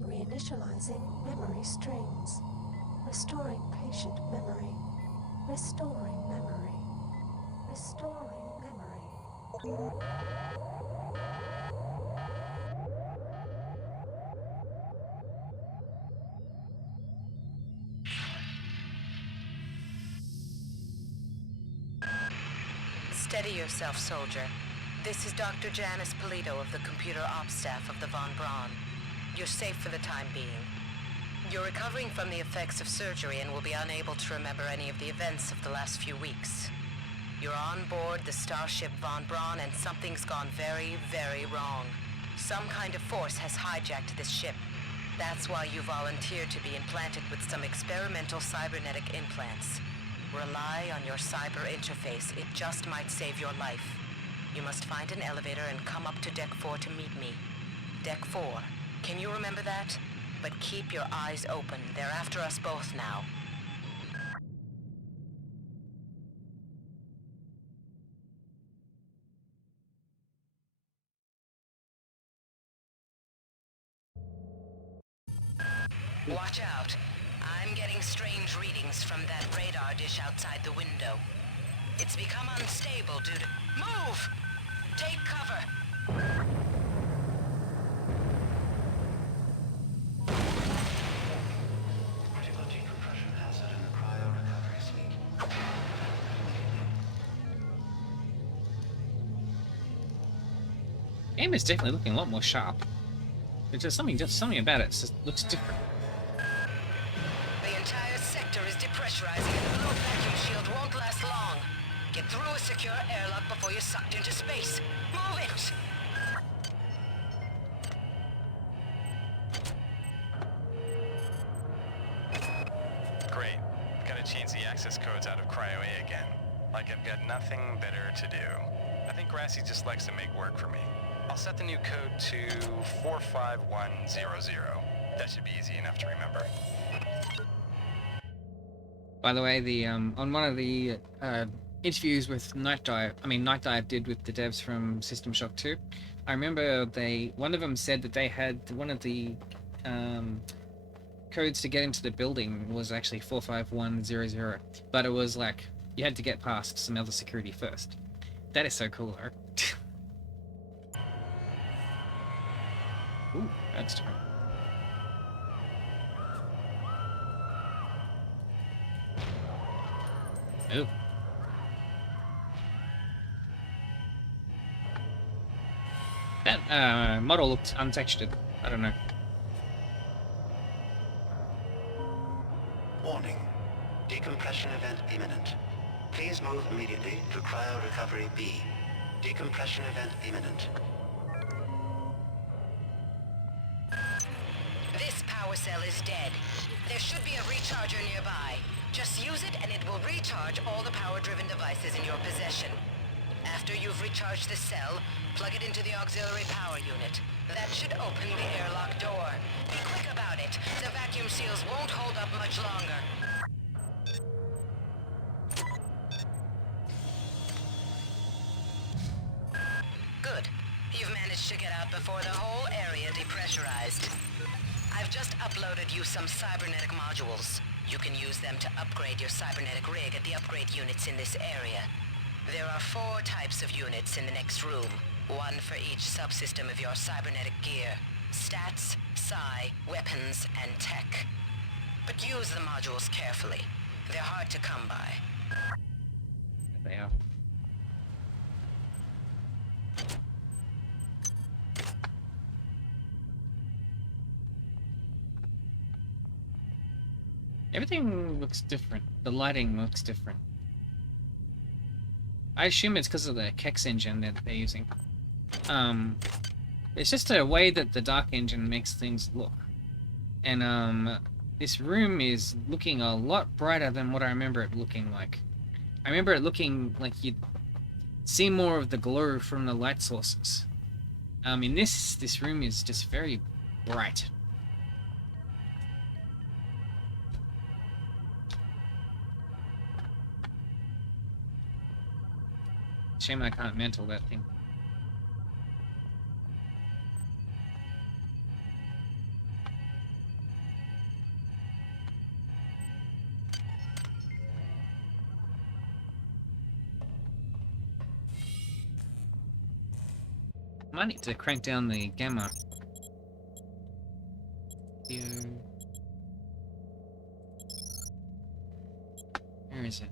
Reinitializing memory strings. Restoring patient memory. Restoring memory. Restoring memory. Steady yourself, soldier. This is Dr. Janice Polito of the computer ops staff of the Von Braun. You're safe for the time being. You're recovering from the effects of surgery and will be unable to remember any of the events of the last few weeks. You're on board the starship Von Braun and something's gone very, very wrong. Some kind of force has hijacked this ship. That's why you volunteered to be implanted with some experimental cybernetic implants. Rely on your cyber interface. It just might save your life. You must find an elevator and come up to Deck 4 to meet me. Deck 4. Can you remember that? But keep your eyes open. They're after us both now. Watch out. I'm getting strange readings from that radar dish outside the window. It's become unstable due to... Move! Take cover! Critical decompression hazard in the cryo recovery suite. Game is definitely looking a lot more sharp. There's just something about it just looks different. The entire sector is depressurizing and the blue vacuum shield won't last long. Get through a secure airlock before you're sucked into space. Move it! Great. Gotta change the access codes out of Cryo A again. Like I've got nothing better to do. I think Grassy just likes to make work for me. I'll set the new code to 45100. That should be easy enough to remember. By the way, the on one of the interviews with Night Dive did with the devs from System Shock 2, I remember one of them said that they had one of the codes to get into the building was actually 45100, but it was like you had to get past some other security first. That is so cool, though. Ooh, that's different. Ooh. That model looked untextured. I don't know. Warning. Decompression event imminent. Please move immediately to cryo recovery B. Decompression event imminent. This power cell is dead. There should be a recharger nearby. Just use it and it will recharge all the power-driven devices in your possession. After you've recharged the cell, plug it into the auxiliary power unit. That should open the airlock door. Be quick about it. The vacuum seals won't hold up much longer. Good. You've managed to get out before the whole area depressurized. I've just uploaded you some cybernetic modules. You can use them to upgrade your cybernetic rig at the upgrade units in this area. There are 4 types of units in the next room, one for each subsystem of your cybernetic gear. Stats, psi, weapons, and tech. But use the modules carefully. They're hard to come by. They are. Everything looks different. The lighting looks different. I assume it's because of the Kex engine that they're using. It's just a way that the Dark engine makes things look. And this room is looking a lot brighter than what I remember it looking like. I remember it looking like you'd see more of the glow from the light sources. In this room is just very bright. Shame I can't mantle that thing. Might need to crank down the gamma. Where is it?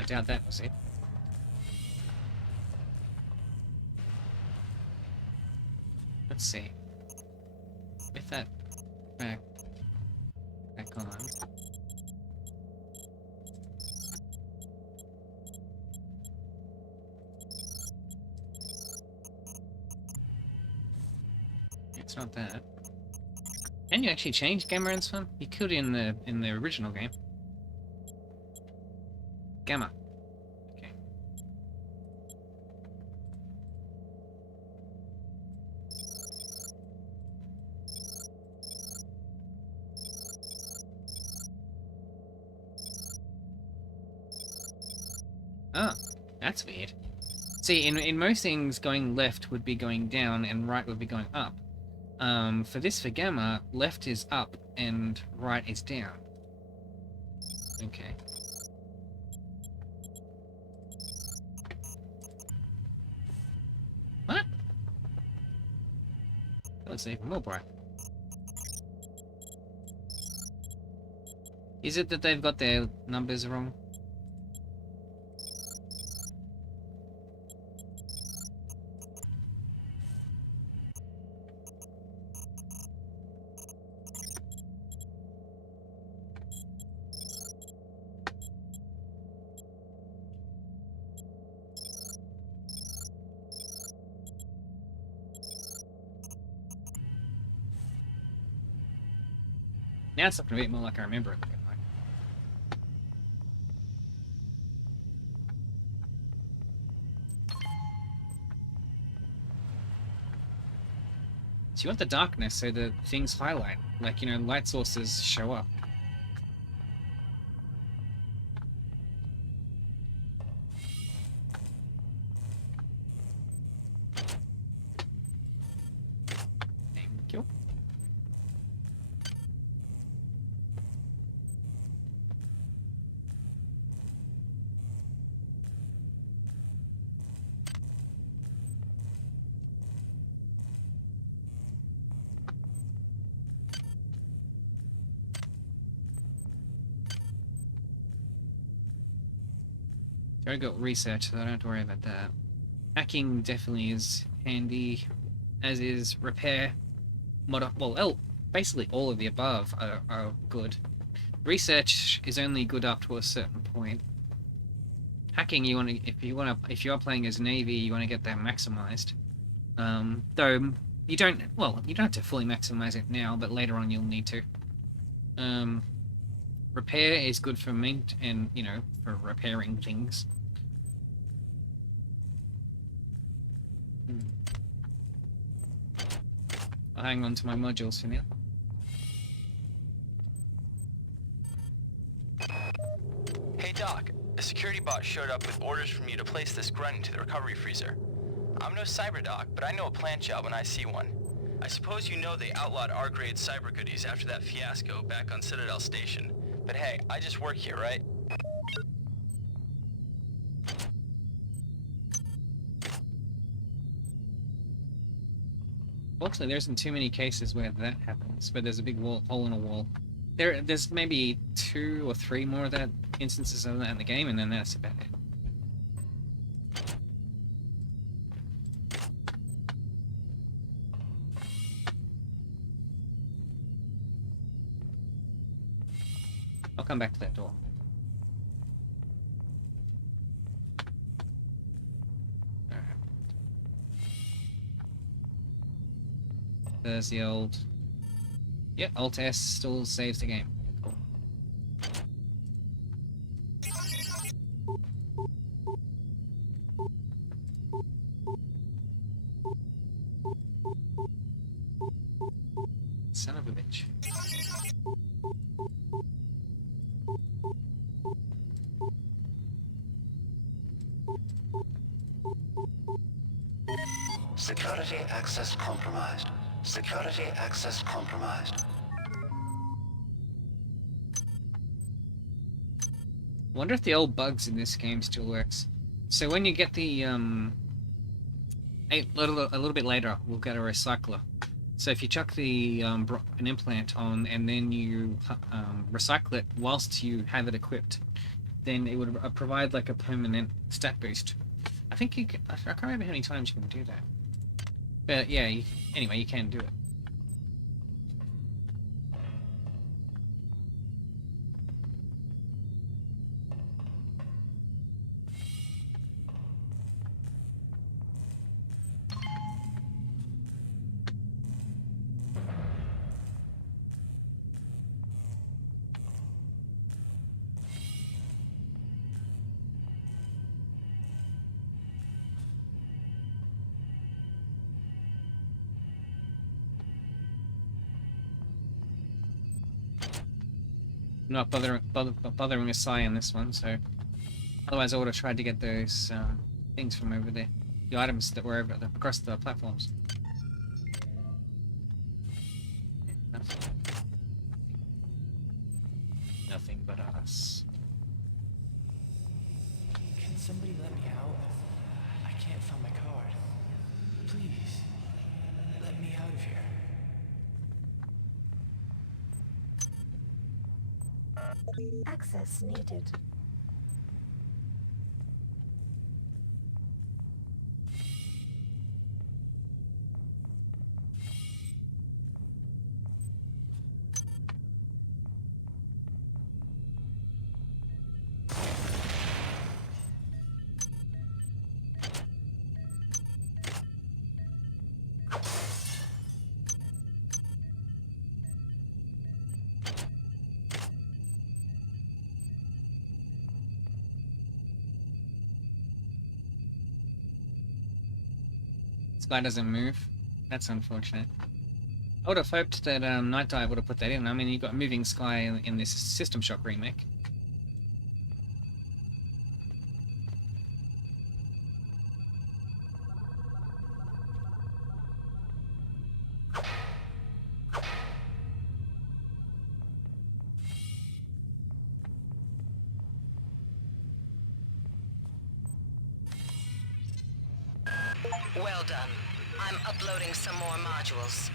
I doubt that was it. Let's see. With that back on. It's not that. Can you actually change gamma and fun? You could in the original game. Gamma. Okay. Oh, that's weird. See, in most things, going left would be going down and right would be going up. For gamma, left is up and right is down. Okay. What? That looks even more bright. Is it that they've got their numbers wrong? Now it's looking a bit more like I remember it looking like. So you want the darkness so that things highlight, like, you know, light sources show up. Thank you. I got research, so I don't have to worry about that. Hacking definitely is handy, as is repair. Basically all of the above are good. Research is only good up to a certain point. Hacking, if you are playing as Navy, you want to get that maximized. Though you don't have to fully maximize it now, but later on you'll need to. Repair is good for mint and, you know, for repairing things. I'll hang on to my modules for now. Hey Doc, a security bot showed up with orders from you to place this grunt into the recovery freezer. I'm no cyber doc, but I know a plant job when I see one. I suppose you know they outlawed R-grade cyber goodies after that fiasco back on Citadel Station. But hey, I just work here, right? Fortunately, there isn't too many cases where that happens, but there's a big hole in a wall. There's maybe 2 or 3 more of that instances of that in the game, and then that's about it. I'll come back to that door. There's the old... Yep, Alt-S still saves the game. Cool. Son of a bitch. Security access compromised. Security access compromised. Wonder if the old bugs in this game still works. So when you get the a little bit later, we'll get a recycler. So if you chuck the an implant on and then you recycle it whilst you have it equipped, then it would provide like a permanent stat boost. I think you can, I can't remember how many times you can do that. But yeah, anyway, you can do it. I'm not bothering a Psy on this one, so otherwise I would have tried to get those things from over there, the items that were over across the platforms. Nothing but us. Can somebody let me out? I can't find my card. Please, let me out of here. Access needed. This guy doesn't move. That's unfortunate. I would have hoped that Night Dive would have put that in. I mean, you got Moving Sky in this System Shock remake. Well done. I'm uploading some more modules.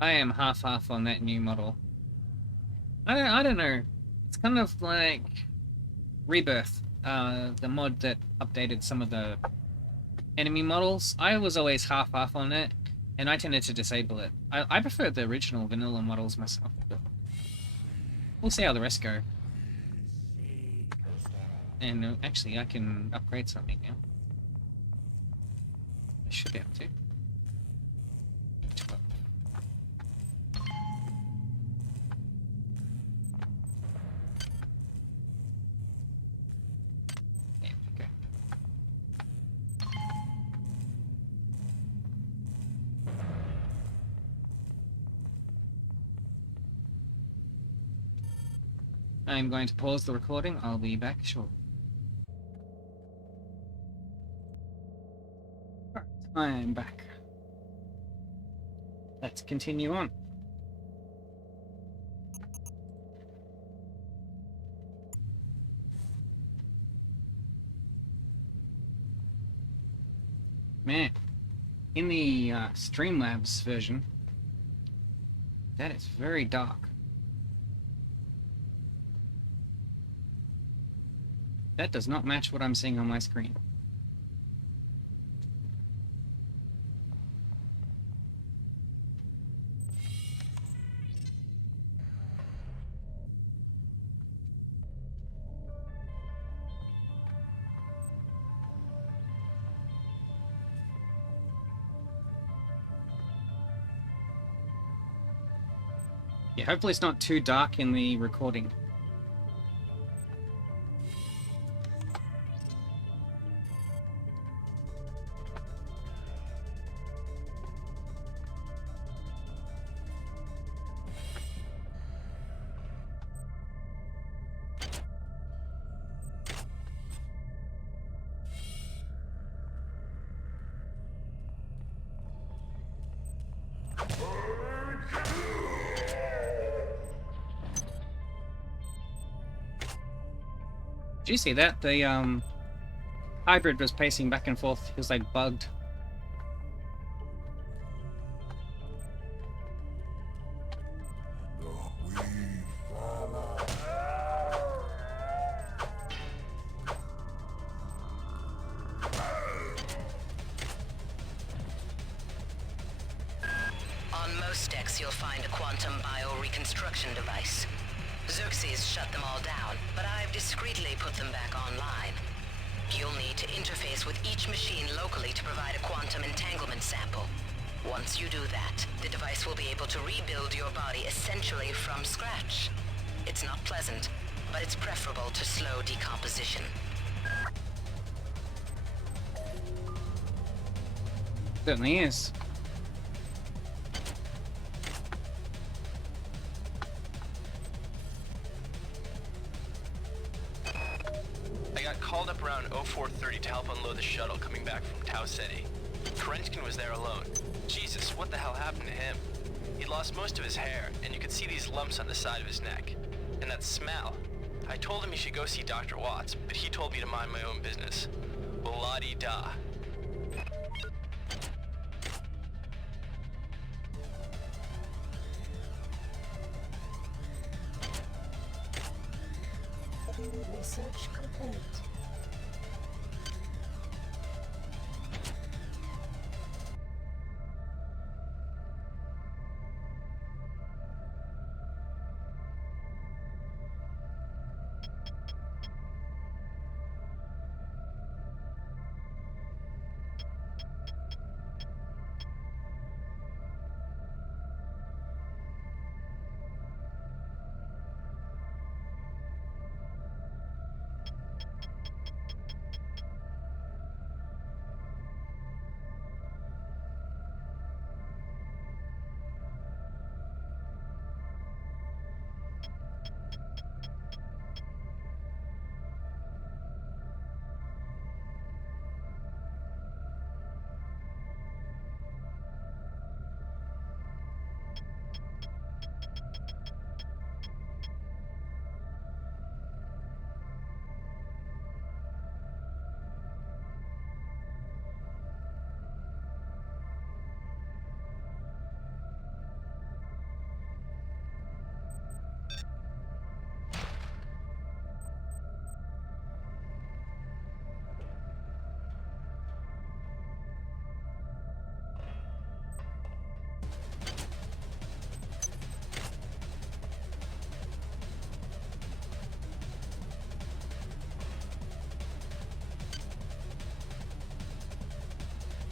I am half-half on that new model. I don't know. It's kind of like Rebirth, the mod that updated some of the enemy models. I was always half-half on it, and I tended to disable it. I prefer the original vanilla models myself, but we'll see how the rest go. And actually, I can upgrade something now. I should be able to. I'm going to pause the recording. I'll be back shortly. Alright, I am back. Let's continue on. Man, in the Streamlabs version, that is very dark. That does not match what I'm seeing on my screen. Yeah, hopefully it's not too dark in the recording. Did you see that? The hybrid was pacing back and forth. He was like bugged. On most decks, you'll find a quantum bioreconstruction device. Xerxes shut them all down, but I've discreetly put them back online. You'll need to interface with each machine locally to provide a quantum entanglement sample. Once you do that, the device will be able to rebuild your body essentially from scratch. It's not pleasant, but it's preferable to slow decomposition. Certainly is. I got called up around 0430 to help unload the shuttle coming back from Tau Ceti. Kerenskin was there alone. Jesus, what the hell happened to him? He'd lost most of his hair, and you could see these lumps on the side of his neck. And that smell. I told him he should go see Dr. Watts, but he told me to mind my own business. Well, la-di-da. Research complete.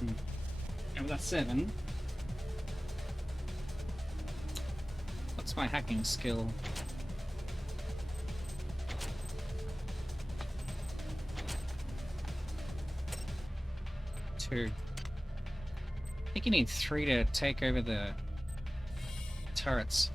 And with that 7, what's my hacking skill? Two. I think you need 3 to take over the turrets.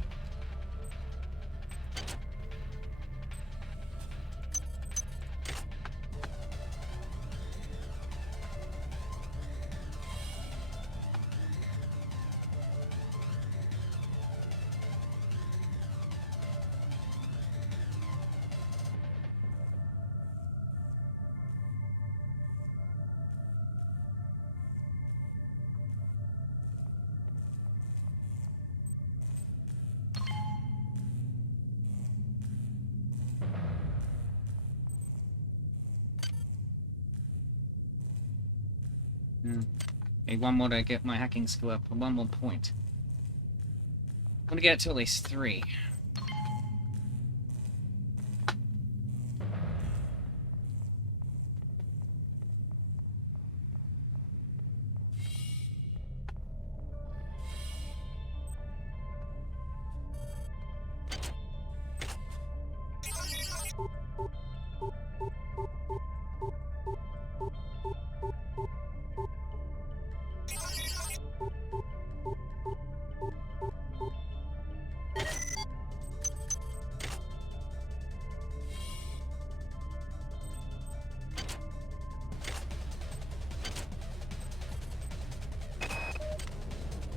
Okay, one more to get my hacking skill up. One more point. I'm gonna get it to at least 3.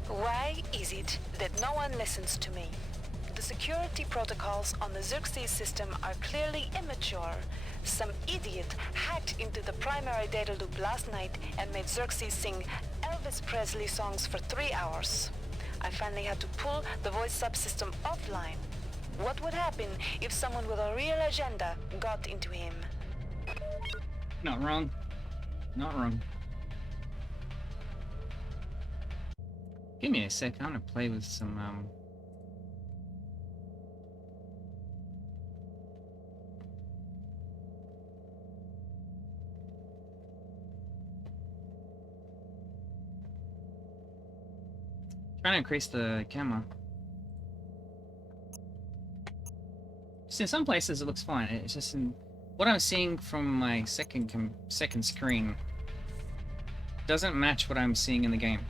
Why is it that no one listens to me? The security protocols on the Xerxes system are clearly immature. Some idiot hacked into the primary data loop last night and made Xerxes sing Elvis Presley songs for 3 hours. I finally had to pull the voice subsystem offline. What would happen if someone with a real agenda got into him? Not wrong. Not wrong. Give me a sec. I want to play with some trying to increase the camera. Just in some places it looks fine. It's just in what I'm seeing from my second screen doesn't match what I'm seeing in the game.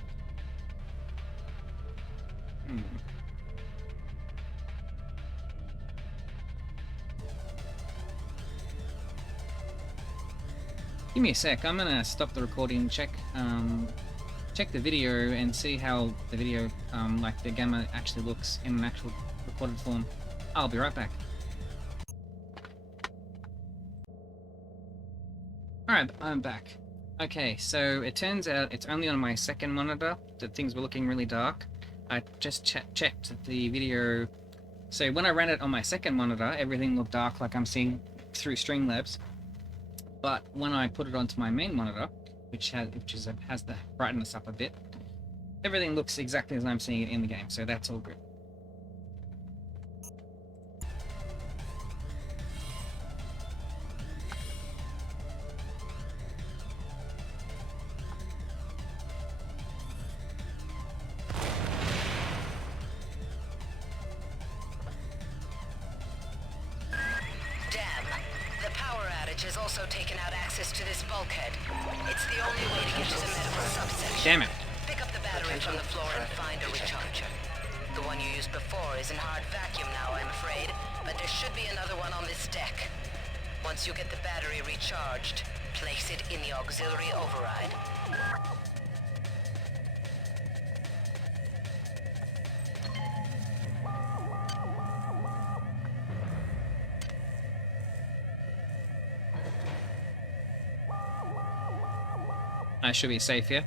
Give me a sec. I'm gonna stop the recording, check the video, and see how the video, like the gamma, actually looks in an actual recorded form. I'll be right back. Alright, I'm back. Okay, so it turns out it's only on my second monitor that things were looking really dark. I just checked the video. So when I ran it on my second monitor, everything looked dark like I'm seeing through Streamlabs. But when I put it onto my main monitor, which has the brightness up a bit, everything looks exactly as I'm seeing it in the game, so that's all good. Has also taken out access to this bulkhead. It's the only way to get to the medical subsection. Damn it. Pick up the battery from the floor and find a recharger. The one you used before is in hard vacuum now, I'm afraid, but there should be another one on this deck. Once you get the battery recharged, place it in the auxiliary override. I should be safe here.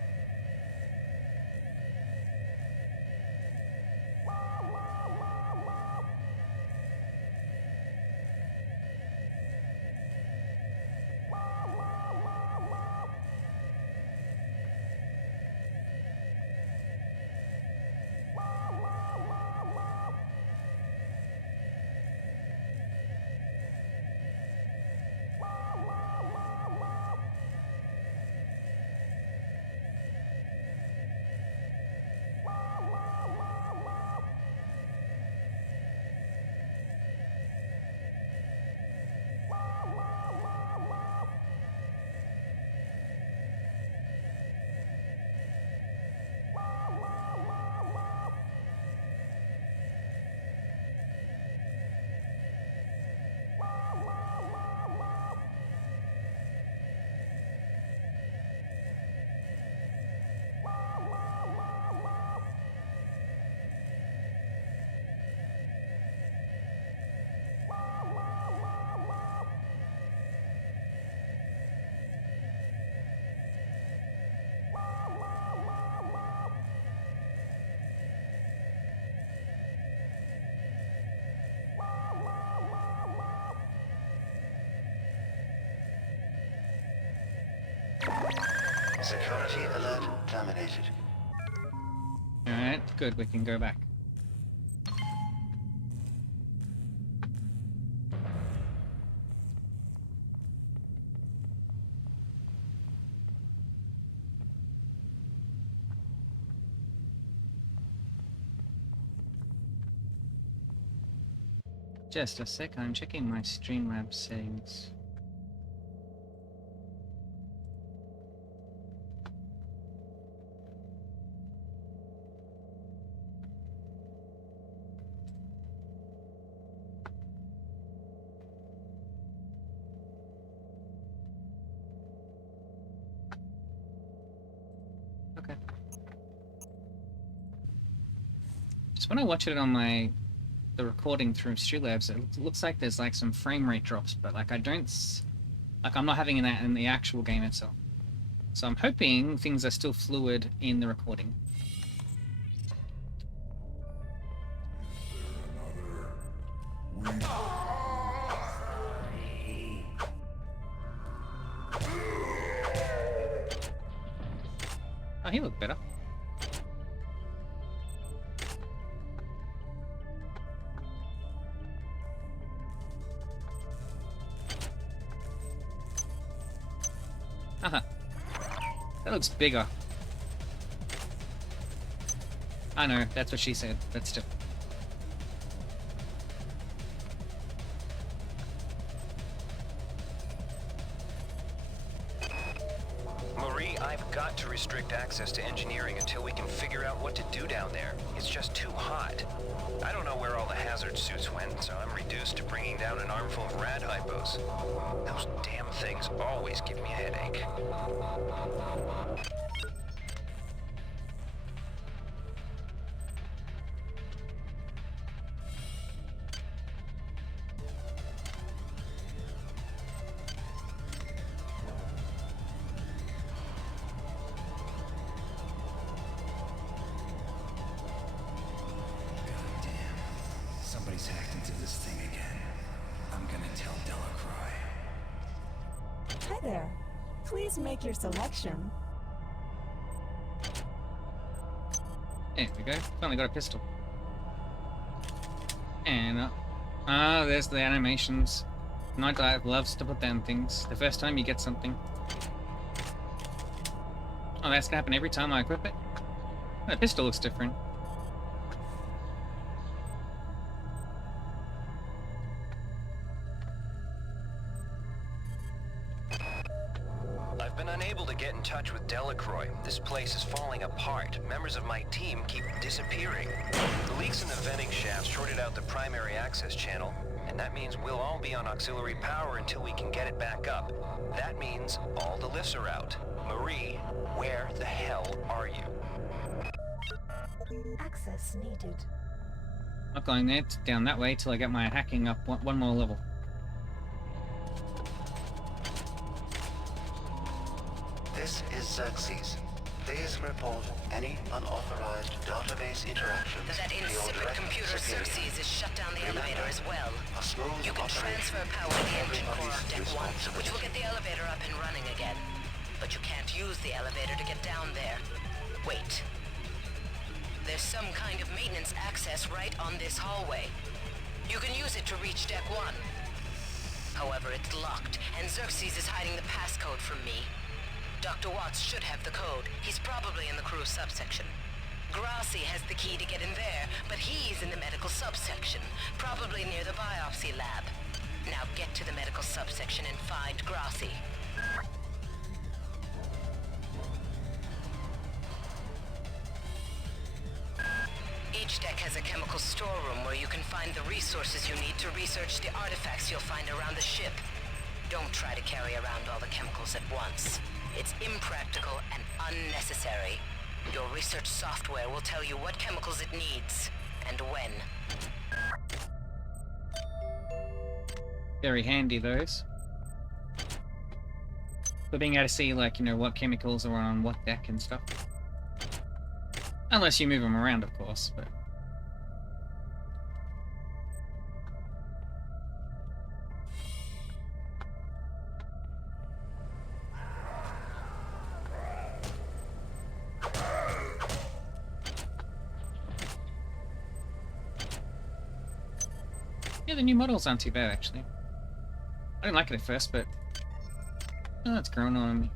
Security alert terminated. Alright, good, we can go back. Just a sec, I'm checking my Streamlabs settings. Okay. Just when I watch it on the recording through Streamlabs, it looks like there's like some frame rate drops, but like I'm not having that in the actual game itself. So I'm hoping things are still fluid in the recording. Oh, he looked better. Haha. That looks bigger. I know, that's what she said, but still. Marie, I've got to restrict access to engineering until we can figure out what to do down there. It's just too hot. I don't know where all the hazard suits went, so I'm reduced to bringing down an armful of rad hypos. Those damn things always give me a headache. Somebody's hacked into this thing again. I'm gonna tell Delacroix. Hi there. Please make your selection. There we go. Finally got a pistol. And, there's the animations. Nightlife loves to put down things. The first time you get something. Oh, that's gonna happen every time I equip it? The pistol looks different. I've been unable to get in touch with Delacroix. This place is falling apart. Members of my team keep disappearing. The leaks in the venting shaft shorted out the primary access channel, and that means we'll all be on auxiliary power until we can get it back up. That means all the lifts are out. Marie, where the hell are you? Access needed. Not going there, down that way till I get my hacking up one more level. This is Xerxes. Please report any unauthorized database interactions. That to your insipid direct computer superior. Xerxes has shut down the Remember, elevator as well. a smooth You can operation transfer power to the engine core of everybody's Deck 1, which will get the elevator up and running again. But you can't use the elevator to get down there. Wait. There's some kind of maintenance access right on this hallway. You can use it to reach Deck 1. However, it's locked, and Xerxes is hiding the passcode from me. Dr. Watts should have the code. He's probably in the crew subsection. Grassi has the key to get in there, but he's in the medical subsection, probably near the biopsy lab. Now get to the medical subsection and find Grassi. Each deck has a chemical storeroom where you can find the resources you need to research the artifacts you'll find around the ship. Don't try to carry around all the chemicals at once. It's impractical and unnecessary. Your research software will tell you what chemicals it needs, and when. Very handy, those. For being able to see, like, you know, what chemicals are on what deck and stuff. Unless you move them around, of course, but... Yeah, the new models aren't too bad, actually. I didn't like it at first, but... Oh, it's grown on me.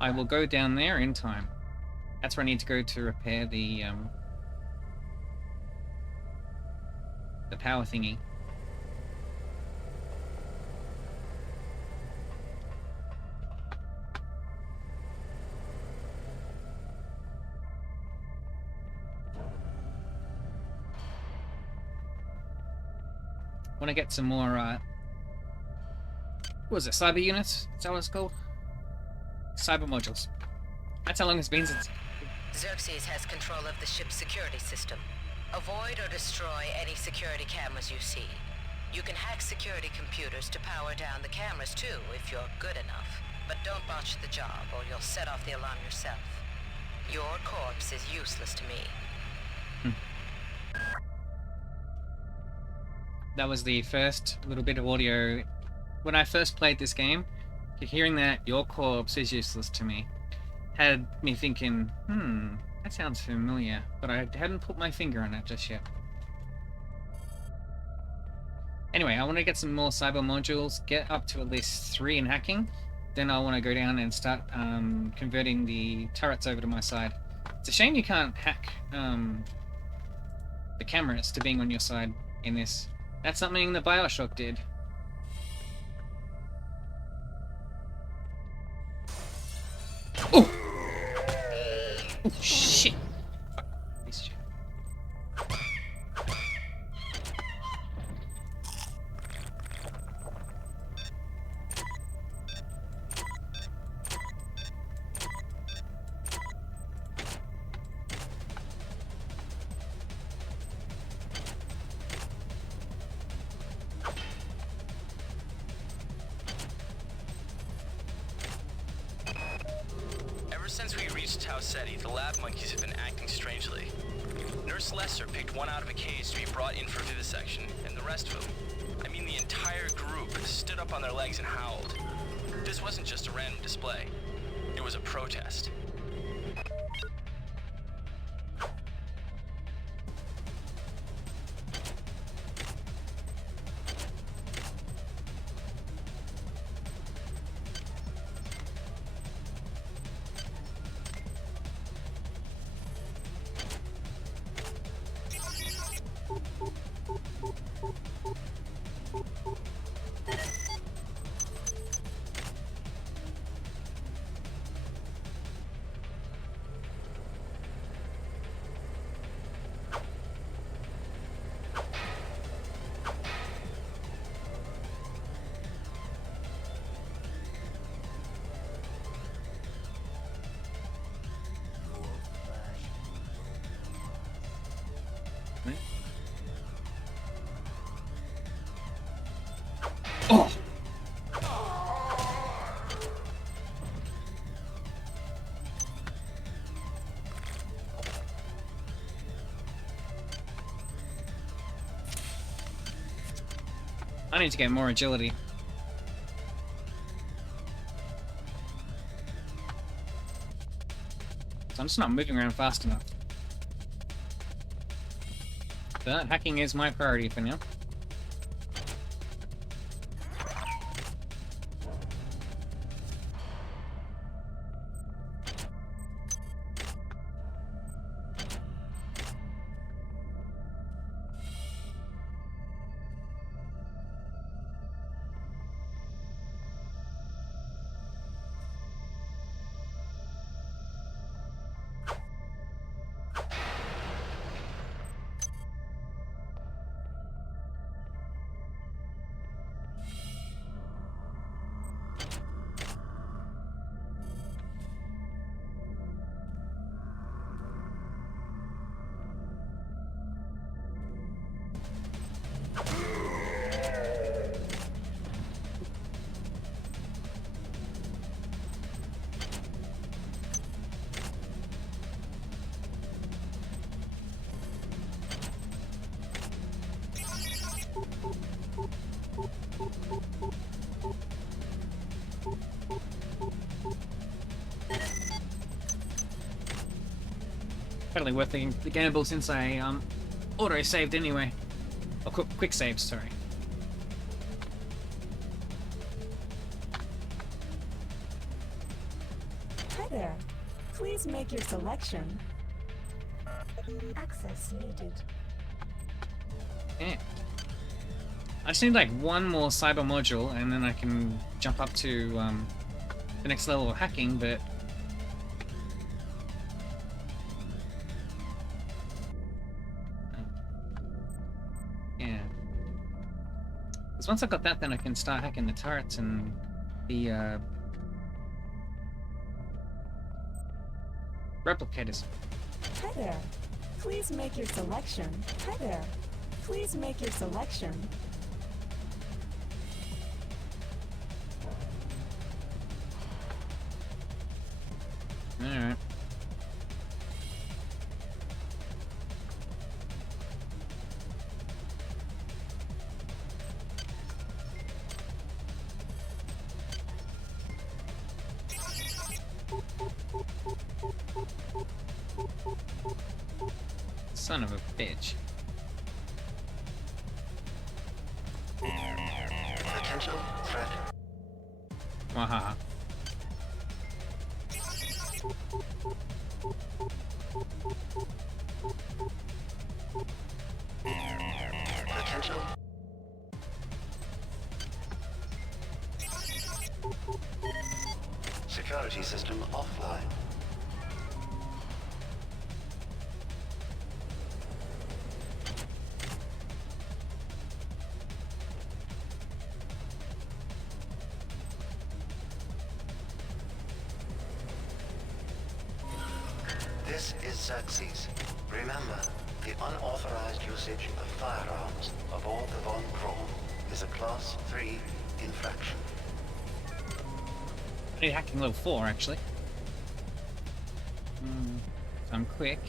I will go down there in time. That's where I need to go to repair the power thingy. Want to get some more, what was it, cyber units? Is that what it's called? Cyber modules. That's how long it's been since... Xerxes has control of the ship's security system. Avoid or destroy any security cameras you see. You can hack security computers to power down the cameras too, if you're good enough. But don't botch the job, or you'll set off the alarm yourself. Your corpse is useless to me. That was the first little bit of audio. When I first played this game, hearing that your corpse is useless to me had me thinking, that sounds familiar, but I hadn't put my finger on it just yet. Anyway, I want to get some more cyber modules, get up to at least 3 in hacking, then I want to go down and start converting the turrets over to my side. It's a shame you can't hack the cameras to being on your side in this. That's something that Bioshock did. Oh! Oh, shit! Fuck. Piece of shit. Since we reached Tau Ceti, the lab monkeys have been acting strangely. Nurse Lester picked one out of a cage to be brought in for vivisection, and the rest of them, I mean the entire group, stood up on their legs and howled. This wasn't just a random display. It was a protest. Oh! I need to get more agility. So I'm just not moving around fast enough. But hacking is my priority for now. Totally worth the gamble since I auto-saved anyway. Oh, quick save, sorry. Hi there. Please make your selection. Access needed. Yeah. I just need like one more cyber module and then I can jump up to the next level of hacking, but yeah. Because once I've got that, then I can start hacking the turrets and the replicators. Hi there. Please make your selection. Hi there. Please make your selection. Alright. Son of a bitch. Potential threat. Wahaha. Potential. Security system offline. This is Xerxes. Remember, the unauthorized usage of firearms aboard the Von Braun is a Class 3 infraction. I need hacking level 4, actually. I'm quick.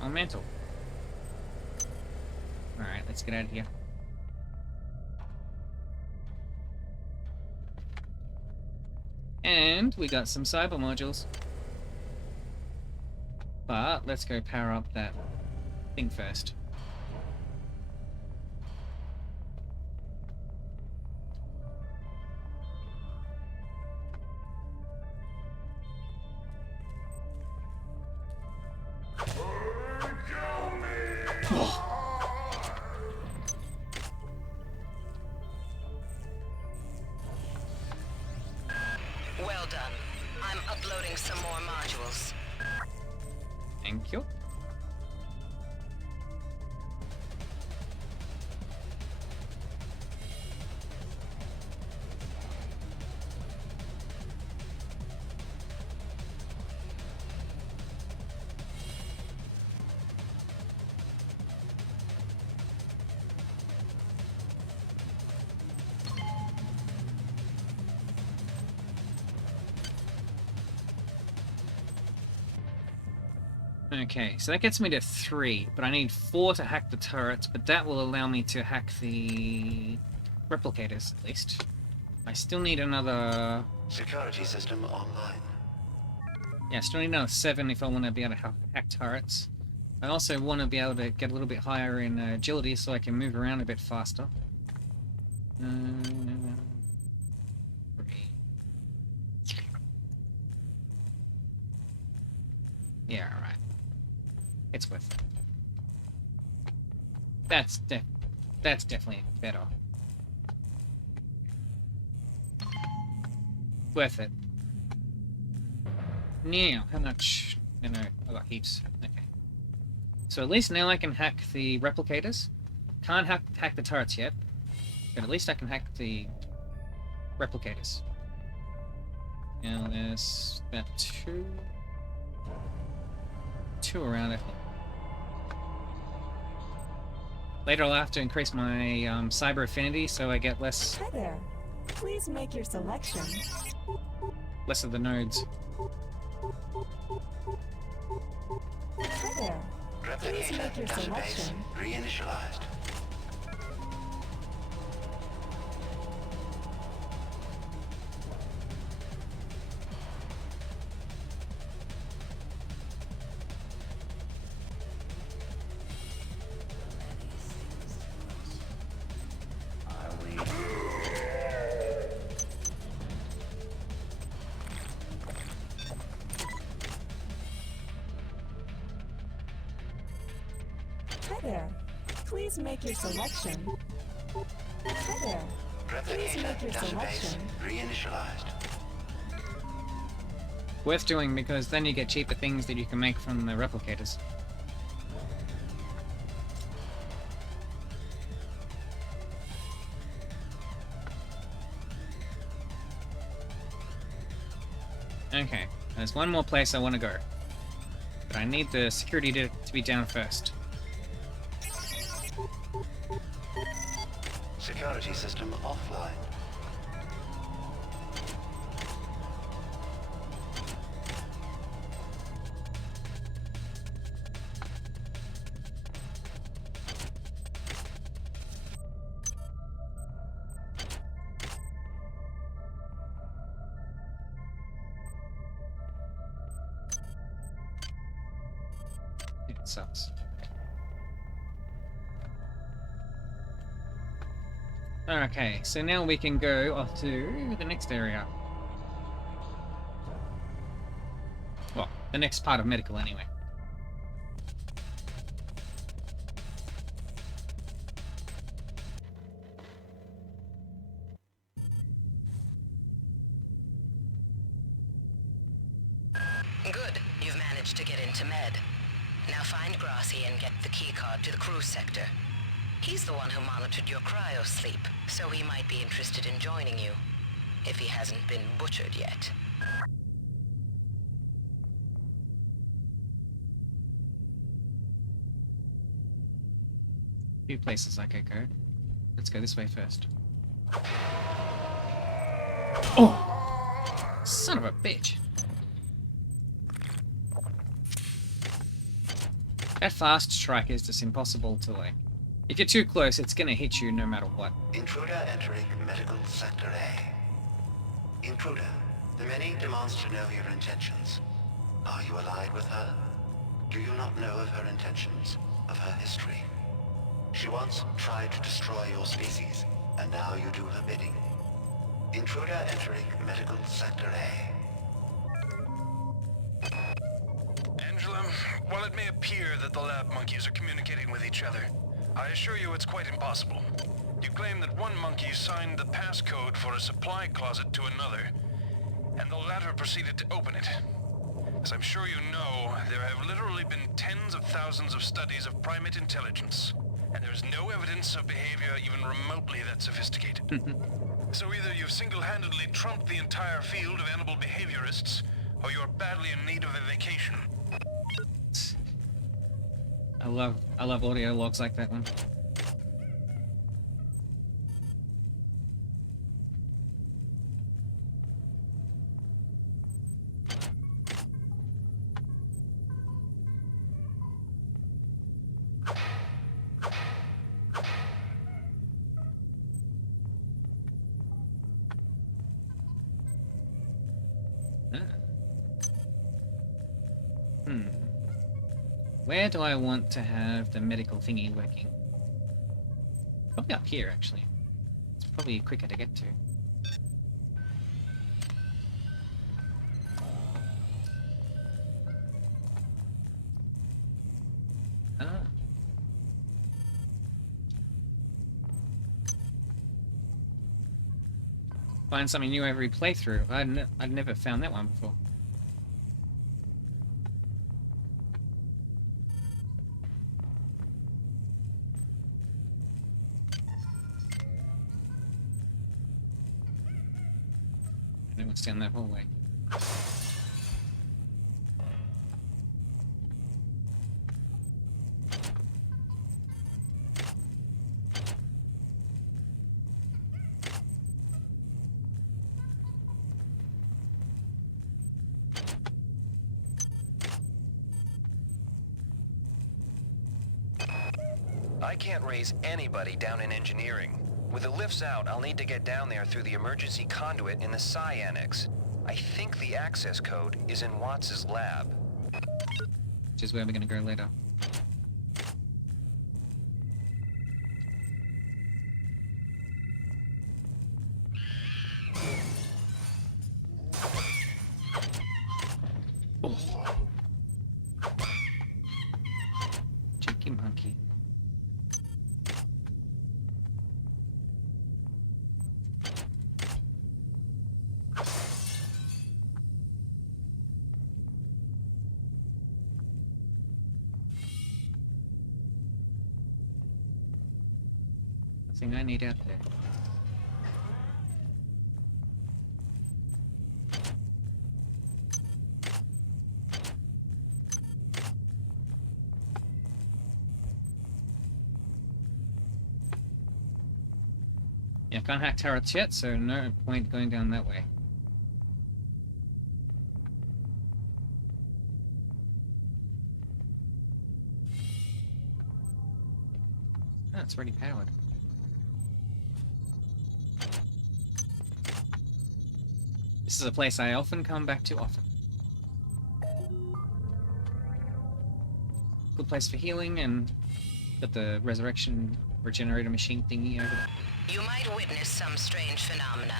On mantle. Alright, let's get out of here. And we got some cyber modules. But let's go power up that thing first. Well done. I'm uploading some more modules. Thank you. Okay, so that gets me to 3, but I need 4 to hack the turrets, but that will allow me to hack the replicators, at least. I still need another... Security system online. Yeah, I still need another 7 if I want to be able to hack turrets. I also want to be able to get a little bit higher in agility so I can move around a bit faster. Yeah, alright. It's worth it. That's definitely better. Worth it. Now, how much? No, I got heaps. Okay. So at least now I can hack the replicators. Can't hack the turrets yet, but at least I can hack the replicators. Now there's about two around, I think. Later I'll have to increase my cyber affinity so I get less... Hi there. Please make your selection. Less of the nodes. Hi there. Please make your selection. Reinitialized. there. Please make your selection. Hi there. Please Replicator make your database selection. reinitialized. Worth doing because then you get cheaper things that you can make from the replicators. Okay, there's one more place I want to go. But I need the security to be down first. Security system offline. It sucks. Okay, so now we can go off to the next area. Well, the next part of medical anyway. Good. You've managed to get into Med. Now find Grassi and get the keycard to the cruise sector. He's the one who monitored your cryo-sleep, so he might be interested in joining you, if he hasn't been butchered yet. Few places I could go. Let's go this way first. Oh! Son of a bitch! That fast strike is just impossible to like. If you're too close, it's gonna hit you no matter what. Intruder entering medical sector A. Intruder, the Many demands to know your intentions. Are you allied with her? Do you not know of her intentions, of her history? She once tried to destroy your species, and now you do her bidding. Intruder entering medical sector A. Angela, while it may appear that the lab monkeys are communicating with each other, I assure you it's quite impossible. You claim that one monkey signed the passcode for a supply closet to another, and the latter proceeded to open it. As I'm sure you know, there have literally been tens of thousands of studies of primate intelligence, and there's no evidence of behavior even remotely that sophisticated. So either you've single-handedly trumped the entire field of animal behaviorists, or you're badly in need of a vacation. I love audio logs like that one. Where do I want to have the medical thingy working? Probably up here, actually. It's probably quicker to get to. Ah. Find something new every playthrough. I'd never found that one before. What's down that hallway? I can't raise anybody down in engineering. With the lifts out, I'll need to get down there through the emergency conduit in the Psi Annex. I think the access code is in Watts' lab. Which is where we're gonna go later. Oh. Cheeky monkey. Nothing I need out there. Yeah, I can't hack turrets yet, so no point going down that way. Oh, it's already powered. This is a place I often come back to often. Good place for healing, and got the resurrection regenerator machine thingy over there. You might witness some strange phenomena.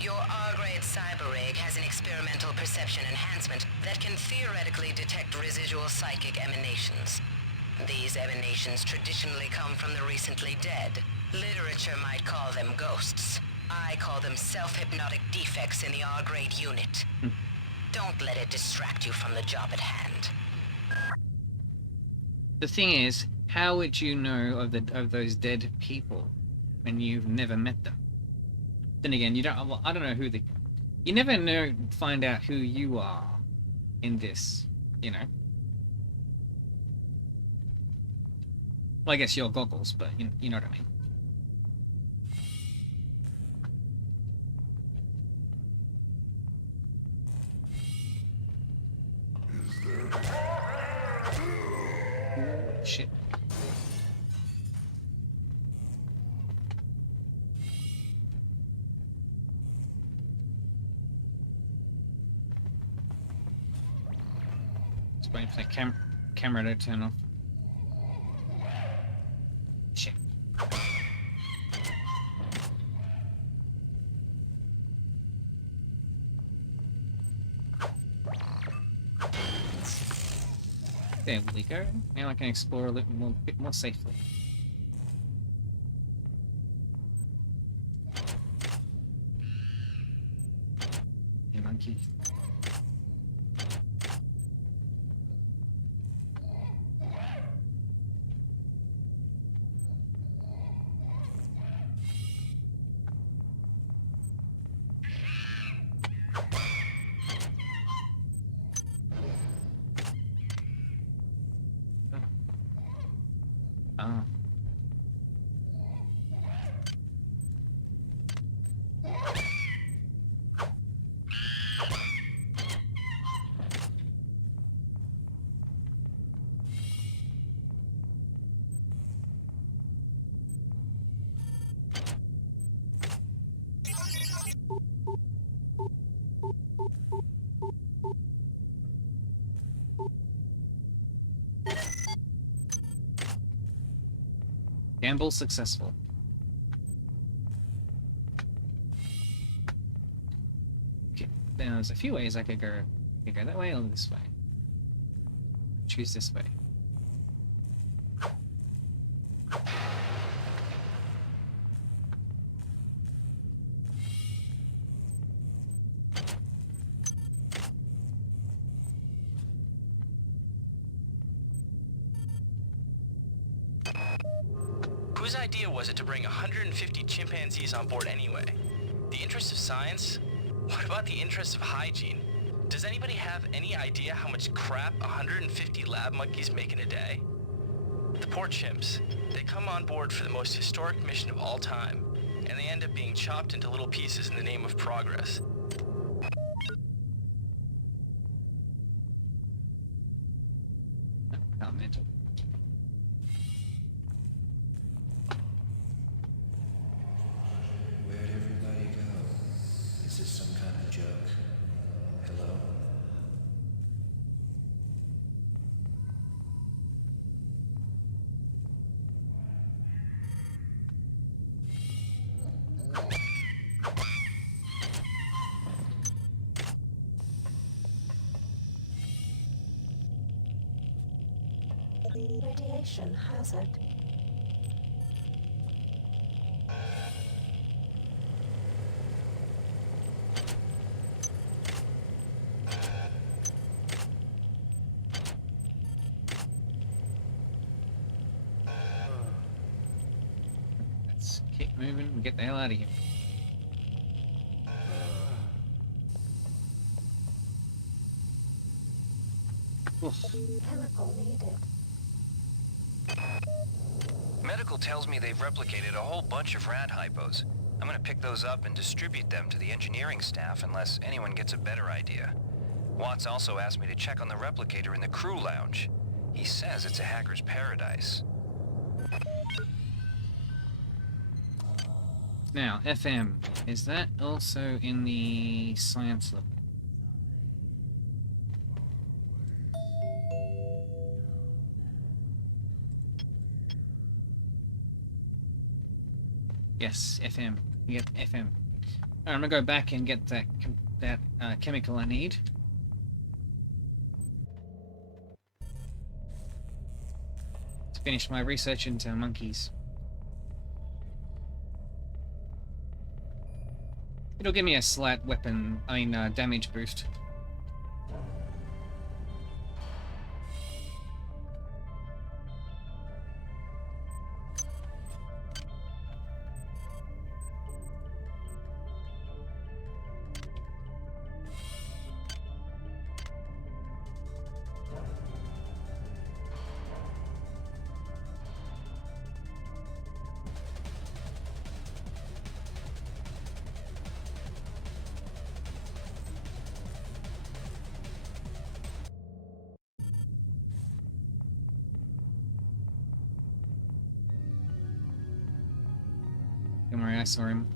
Your R-grade cyber rig has an experimental perception enhancement that can theoretically detect residual psychic emanations. These emanations traditionally come from the recently dead. Literature might call them ghosts. I call them self-hypnotic defects in the R-grade unit. Don't let it distract you from the job at hand. The thing is, how would you know of those dead people when you've never met them? Then again, you don't. Well, I don't know who the. You never know. Find out who you are in this. You know. Well, I guess you're goggles, but you know what I mean. Shit. Just waiting for the camera to turn off. Shit. There we go. Now I can explore a little more, bit more safely. Hey, monkey. Ah. Gamble successful. Okay, then there's a few ways I could go. I could go that way or this way. Choose this way. Whose idea was it to bring 150 chimpanzees on board anyway? The interest of science? What about the interest of hygiene? Does anybody have any idea how much crap 150 lab monkeys make in a day? The poor chimps. They come on board for the most historic mission of all time, and they end up being chopped into little pieces in the name of progress. Comment. Where'd everybody go? Is this some kind of joke? Hello? Radiation hazard. Let's moving and get the hell out of here. Chemical needed. Medical tells me they've replicated a whole bunch of rad hypos. I'm gonna pick those up and distribute them to the engineering staff unless anyone gets a better idea. Watts also asked me to check on the replicator in the crew lounge. He says it's a hacker's paradise. Now, FM. Is that also in the science lab? Yes, FM. Yep, FM. Alright, I'm gonna go back and get that chemical I need. To finish my research into monkeys. It'll give me a slight damage boost. Don't worry, I saw him.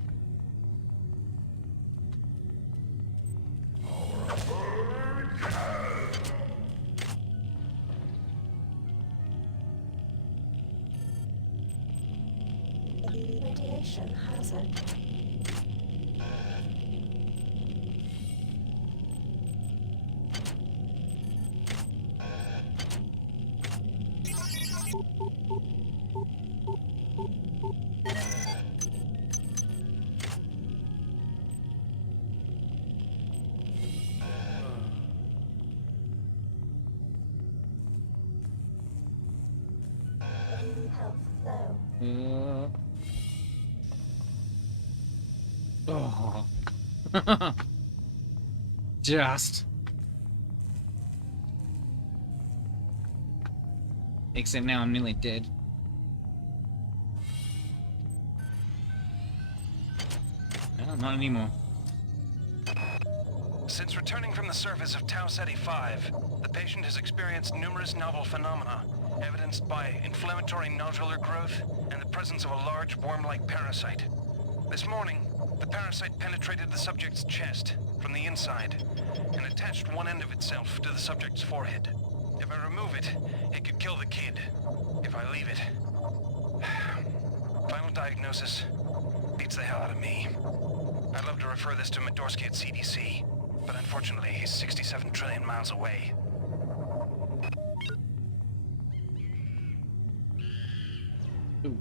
Radiation hazard. Health low. Oh. Just. Except now I'm nearly dead. No, not anymore. Since returning from the surface of Tau Ceti 5, the patient has experienced numerous novel phenomena, evidenced by inflammatory nodular growth and the presence of a large worm-like parasite. This morning, the parasite penetrated the subject's chest from the inside and attached one end of itself to the subject's forehead. If I remove it, it could kill the kid. If I leave it... Final diagnosis beats the hell out of me. I'd love to refer this to Medorsky at CDC, but unfortunately he's 67 trillion miles away. Ooh.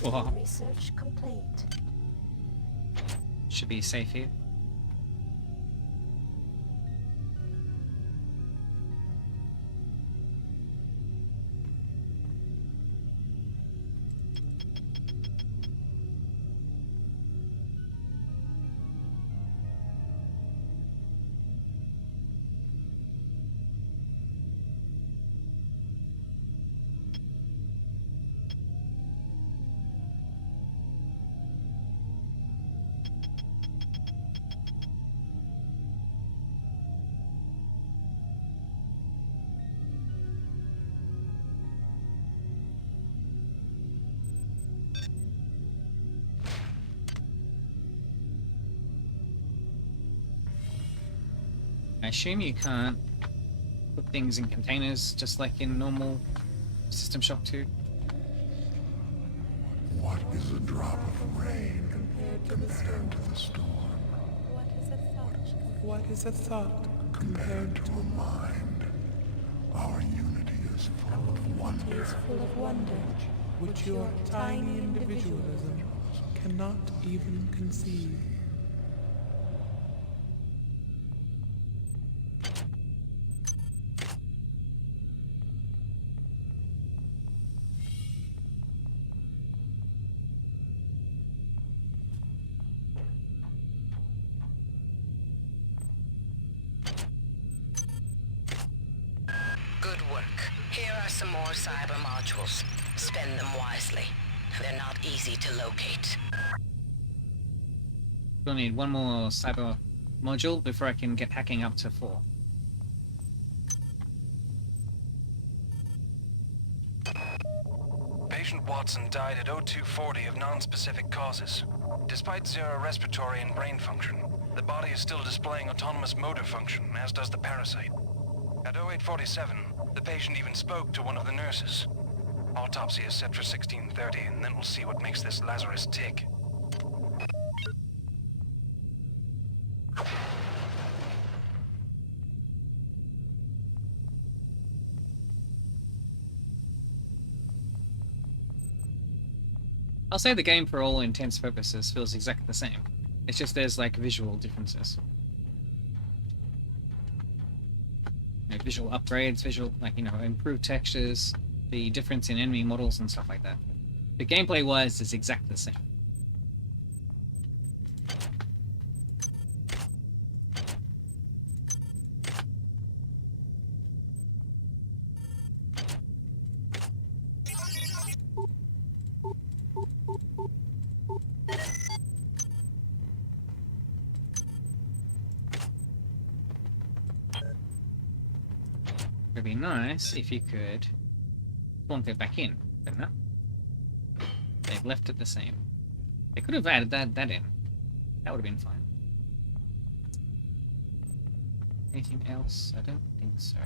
Whoa. Research complete. Should be safe here. I assume you can't put things in containers just like in normal System Shock 2. What is a drop of rain compared to the storm? What is a thought Compared to a mind, our unity is full of wonder. Full of wonder. which your tiny individualism cannot even conceive. Good work. Here are some more cyber modules. Spend them wisely. They're not easy to locate. We'll need one more cyber module before I can get hacking up to 4. Patient Watson died at 0240 of non-specific causes. Despite zero respiratory and brain function, the body is still displaying autonomous motor function, as does the parasite. At 0847, the patient even spoke to one of the nurses. Autopsy is set for 1630, and then we'll see what makes this Lazarus tick. I'll say the game, for all intents and purposes, feels exactly the same. It's just there's, like, visual differences. You know, visual upgrades, improved textures, the difference in enemy models and stuff like that. The gameplay-wise is exactly the same. It'd be nice if you could plonk it back in, but no. They've left it the same. They could have added that in. That would have been fine. Anything else? I don't think so.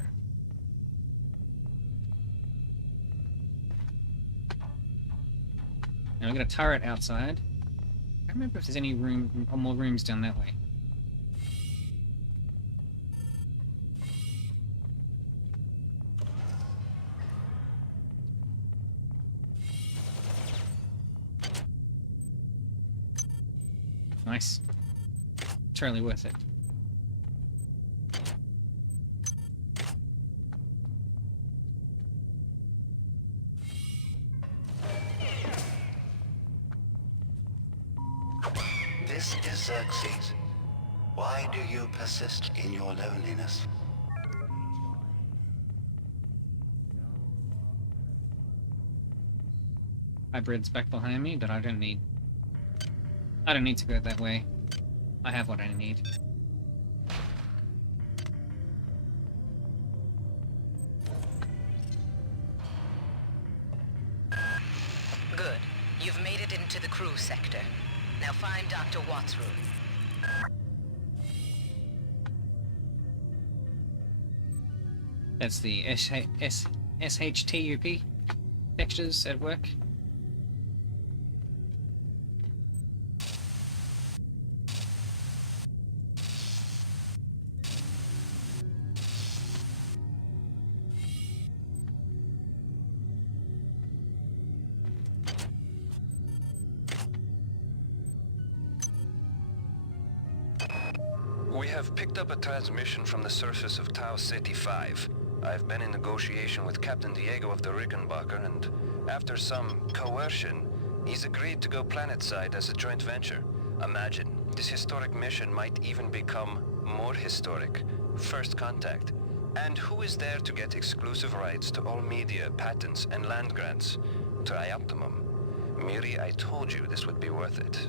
Now we've got a turret outside. I don't remember if there's any room or more rooms down that way. Nice. Totally worth it. This is Xerxes. Why do you persist in your loneliness? Hybrid's back behind me, but I don't need to go that way. I have what I need. Good. You've made it into the crew sector. Now find Dr. Watt's room. That's the SHTUP textures at work. We have picked up a transmission from the surface of Tau Ceti 5. I've been in negotiation with Captain Diego of the Rickenbacker, and after some coercion, he's agreed to go planetside as a joint venture. Imagine, this historic mission might even become more historic. First contact. And who is there to get exclusive rights to all media, patents, and land grants? Trioptimum. Miri, I told you this would be worth it.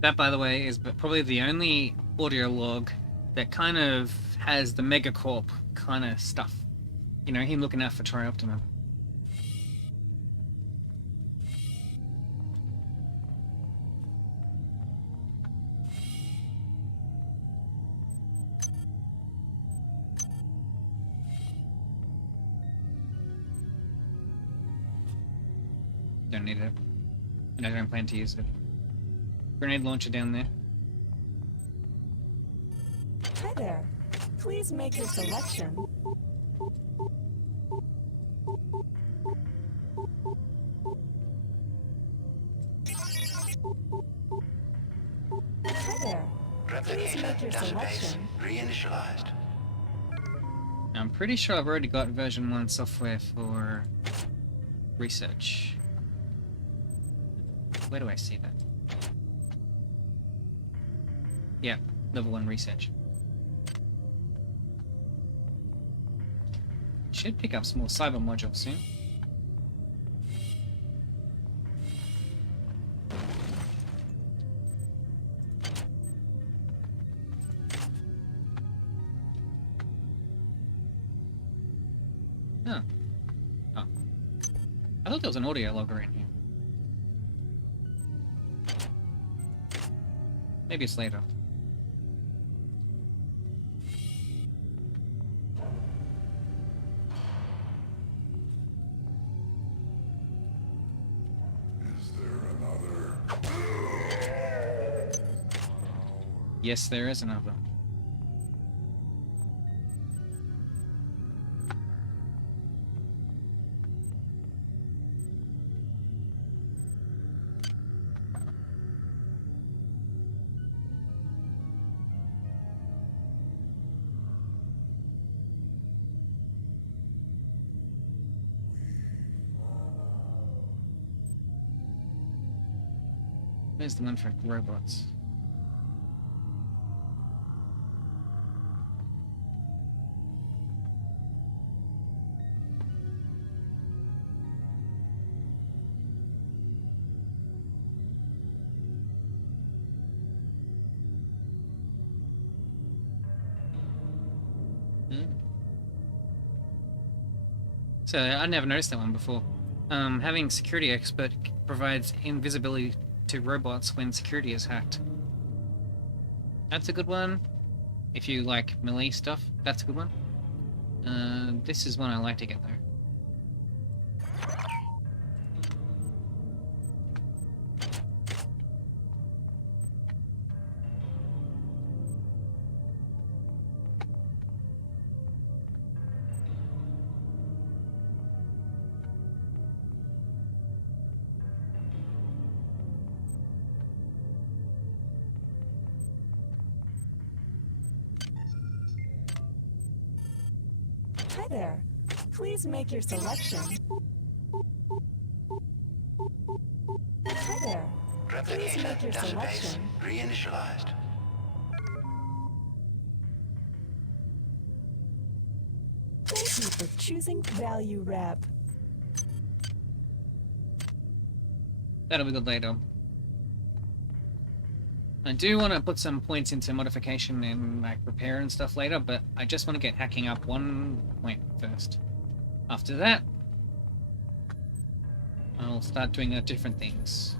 That, by the way, is probably the only audio log that kind of has the Megacorp kind of stuff. You know, him looking out for Trioptimum. Don't need it. And I don't plan to use it. Grenade launcher down there. Hi there. Please make your selection. your Database selection. reinitialized. I'm pretty sure I've already got version 1 software for research. Where do I see that? Yeah, level 1 research. Should pick up some more cyber modules soon. Huh. Oh. I thought there was an audio logger in here. Maybe it's later. Is there another? Yes, there is another. Where's the one for robots? So I never noticed that one before. Having security expert provides invisibility to robots when security is hacked. That's a good one. If you like melee stuff, that's a good one. This is one I like to get though. Hi there. Please make your selection. Hi there. Please Replicator make your database selection. reinitialized. Thank you for choosing Value Wrap. That'll be good later. I do want to put some points into modification and like repair and stuff later, but I just want to get hacking up 1 point first. After that, I'll start doing different things.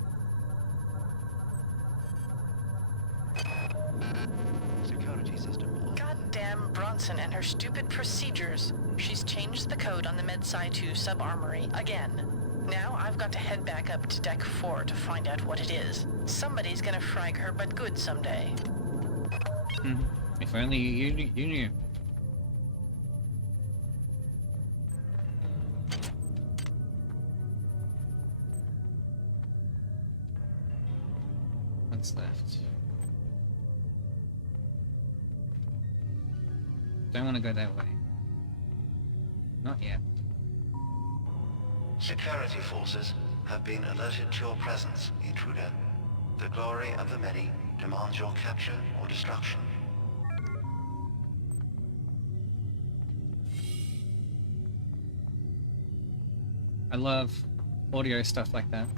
Security system. Goddamn Bronson and her stupid procedures. She's changed the code on the MedSci 2 sub-armory again. Now I've got to head back up to Deck 4 to find out what it is. Somebody's gonna frag her but good someday. If only you knew. What's left? Don't want to go that way. Not yet. Security forces have been alerted to your presence, intruder. The glory of the many demands your capture or destruction. I love audio stuff like that.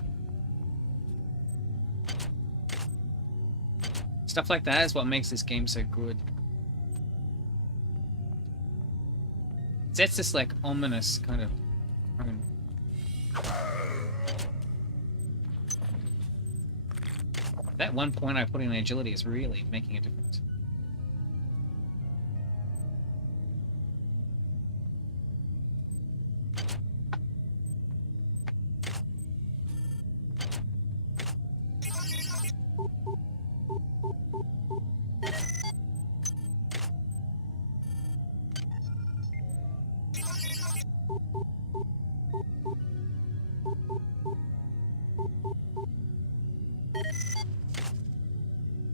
Stuff like that is what makes this game so good. It sets this like ominous kind of tone. That 1 point I put in agility is really making a difference.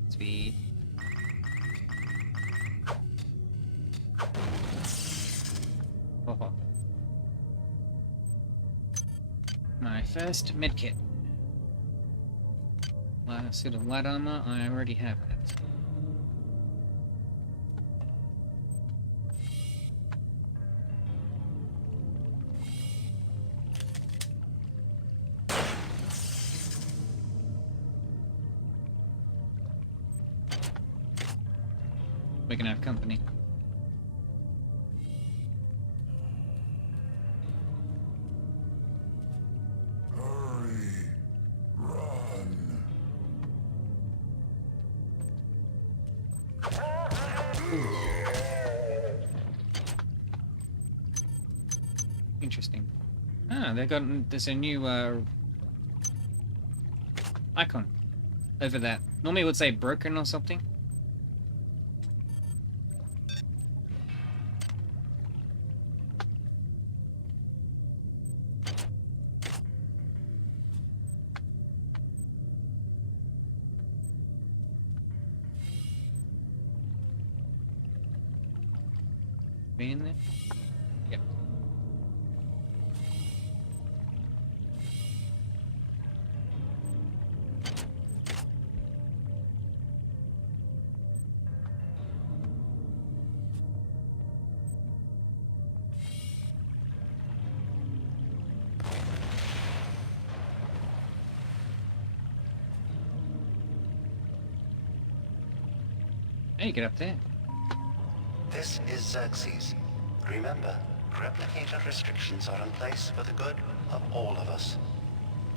Speed. My first medkit. Suit of light armor, I already have that. We're gonna have company. Hurry. Run. Interesting. Ah, there's a new icon over that. Normally it would say broken or something. Be in there? Yep. Hey, get up there. This is Xerxes. Remember, replicator restrictions are in place for the good of all of us.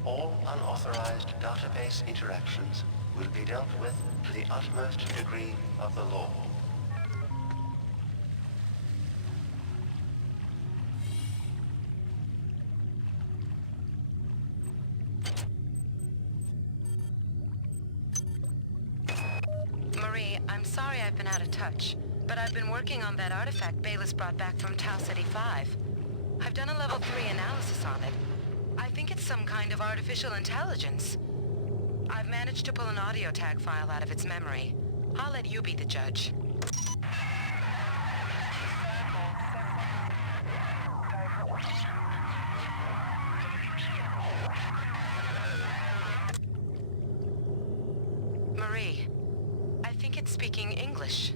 All unauthorized database interactions will be dealt with to the utmost degree of the law. Marie, I'm sorry I've been out of touch, but I've been working on that artifact Bayless brought back from Tau City 5. I've done a level 3 analysis on it. I think it's some kind of artificial intelligence. I've managed to pull an audio tag file out of its memory. I'll let you be the judge. Marie, I think it's speaking English.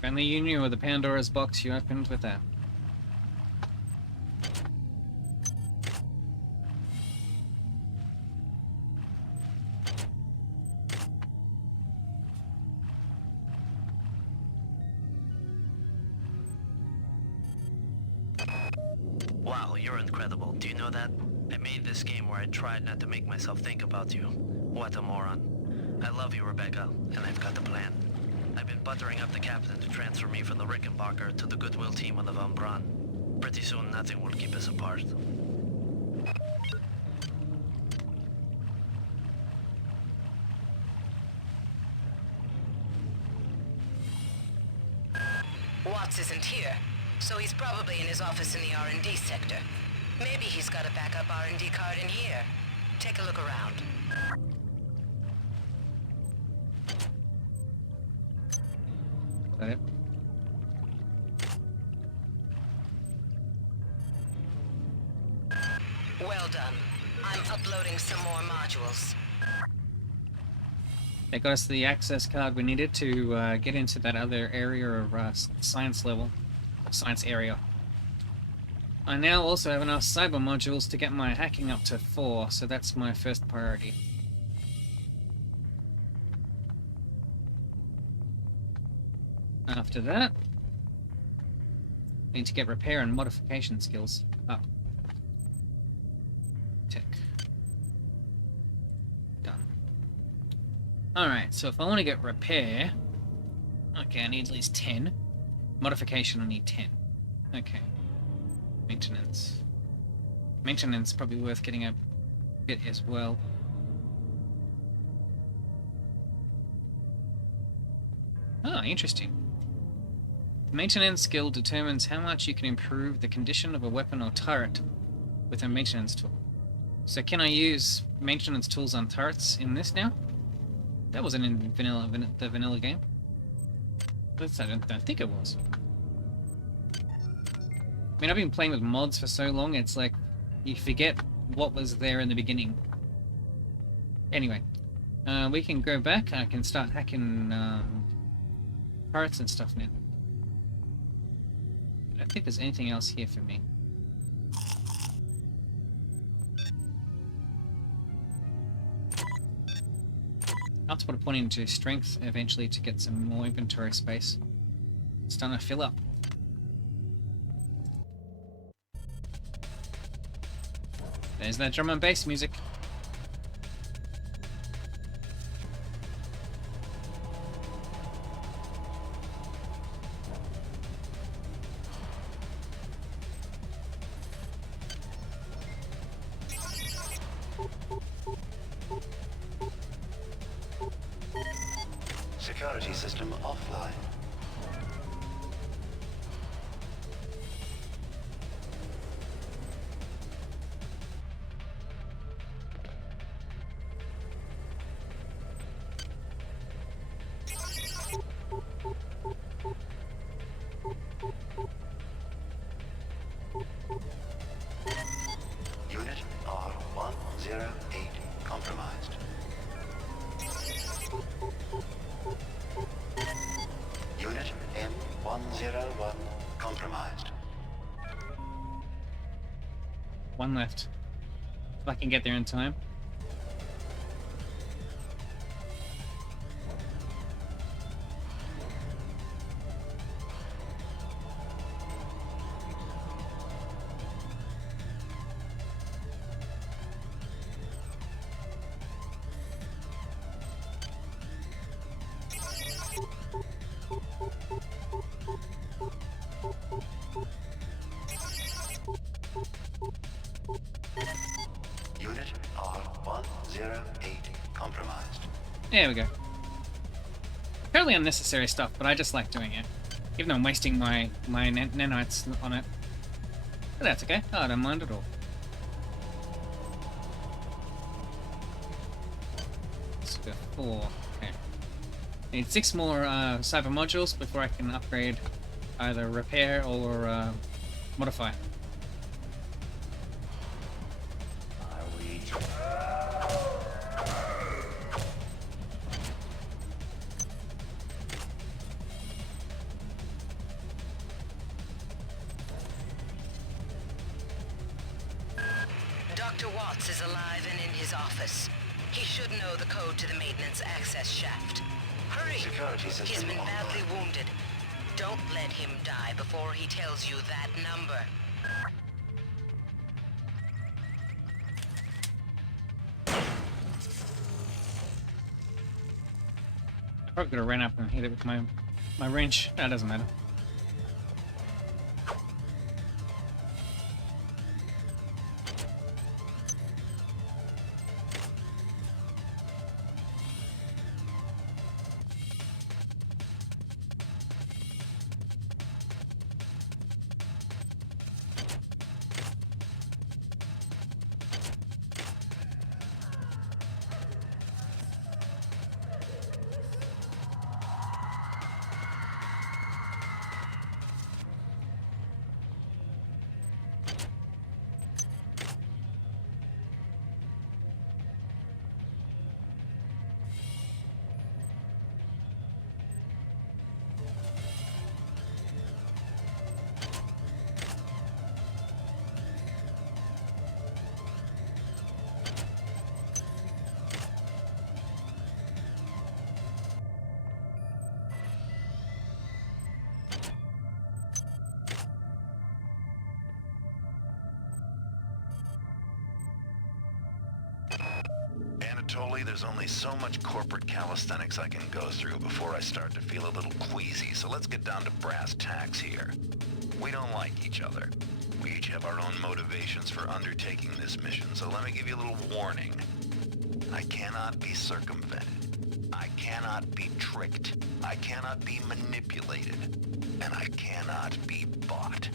Friendly you knew of the Pandora's box you opened with that. Wow, you're incredible. Do you know that? I made this game where I tried not to make myself think about you. What a moron. I love you, Rebecca, and I've got the plan. I've been buttering up the captain to transfer me from the Rickenbacker to the Goodwill team on the Von Braun. Pretty soon, nothing will keep us apart. Watts isn't here, so he's probably in his office in the R&D sector. Maybe he's got a backup R&D card in here. Take a look around. Got it. Well done. I'm uploading some more modules. They got us the access card we needed to get into that other area of science level. Science area. I now also have enough cyber modules to get my hacking up to 4, so that's my first priority. After that, I need to get repair and modification skills up. Tech. Done. Alright, so if I want to get repair... Okay, I need at least 10. Modification, I need 10. Okay. Maintenance. Maintenance probably worth getting a bit as well. Ah, interesting. Maintenance skill determines how much you can improve the condition of a weapon or turret with a maintenance tool. So can I use maintenance tools on turrets in this now? That wasn't in the vanilla game. I don't think it was. I mean, I've been playing with mods for so long, it's like, you forget what was there in the beginning. Anyway, we can go back. I can start hacking turrets and stuff now. I don't think there's anything else here for me. I'll have to put a point into strength eventually to get some more inventory space. It's starting to fill up. There's that drum and bass music. Security system offline. Unit R108 compromised. Unit M101 compromised. One left. If I can get there in time. Unit R108 compromised. There we go. Fairly unnecessary stuff, but I just like doing it. Even though I'm wasting my nanites on it. But that's okay. I don't mind at all. Let's go 4. Okay. Need 6 more cyber modules before I can upgrade either repair or modify. Dr. Watts is alive and in his office. He should know the code to the maintenance access shaft. Hurry! He's been badly wounded. Don't let him die before he tells you that number. I probably could have ran up and hit it with my wrench. That doesn't matter. Anatoly, there's only so much corporate calisthenics I can go through before I start to feel a little queasy, so let's get down to brass tacks here. We don't like each other. We each have our own motivations for undertaking this mission, so let me give you a little warning. I cannot be circumvented. I cannot be tricked. I cannot be manipulated. And I cannot be bought.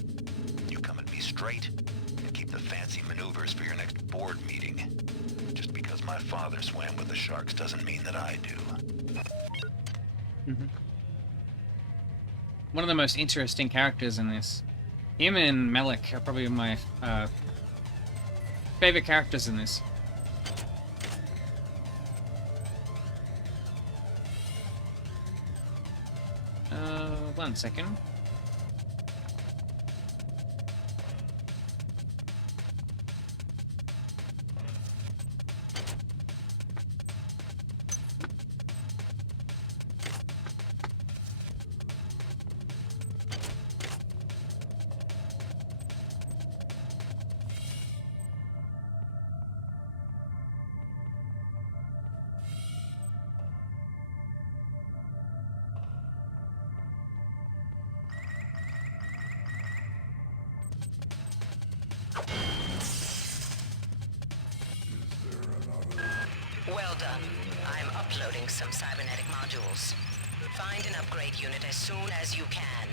You come at me straight, and keep the fancy maneuvers for your next board meeting. Just because my father swam with the sharks doesn't mean that I do. one of the most interesting characters in this. Him and Malik are probably my favorite characters in this. One second. Well done. I'm uploading some cybernetic modules. Find an upgrade unit as soon as you can.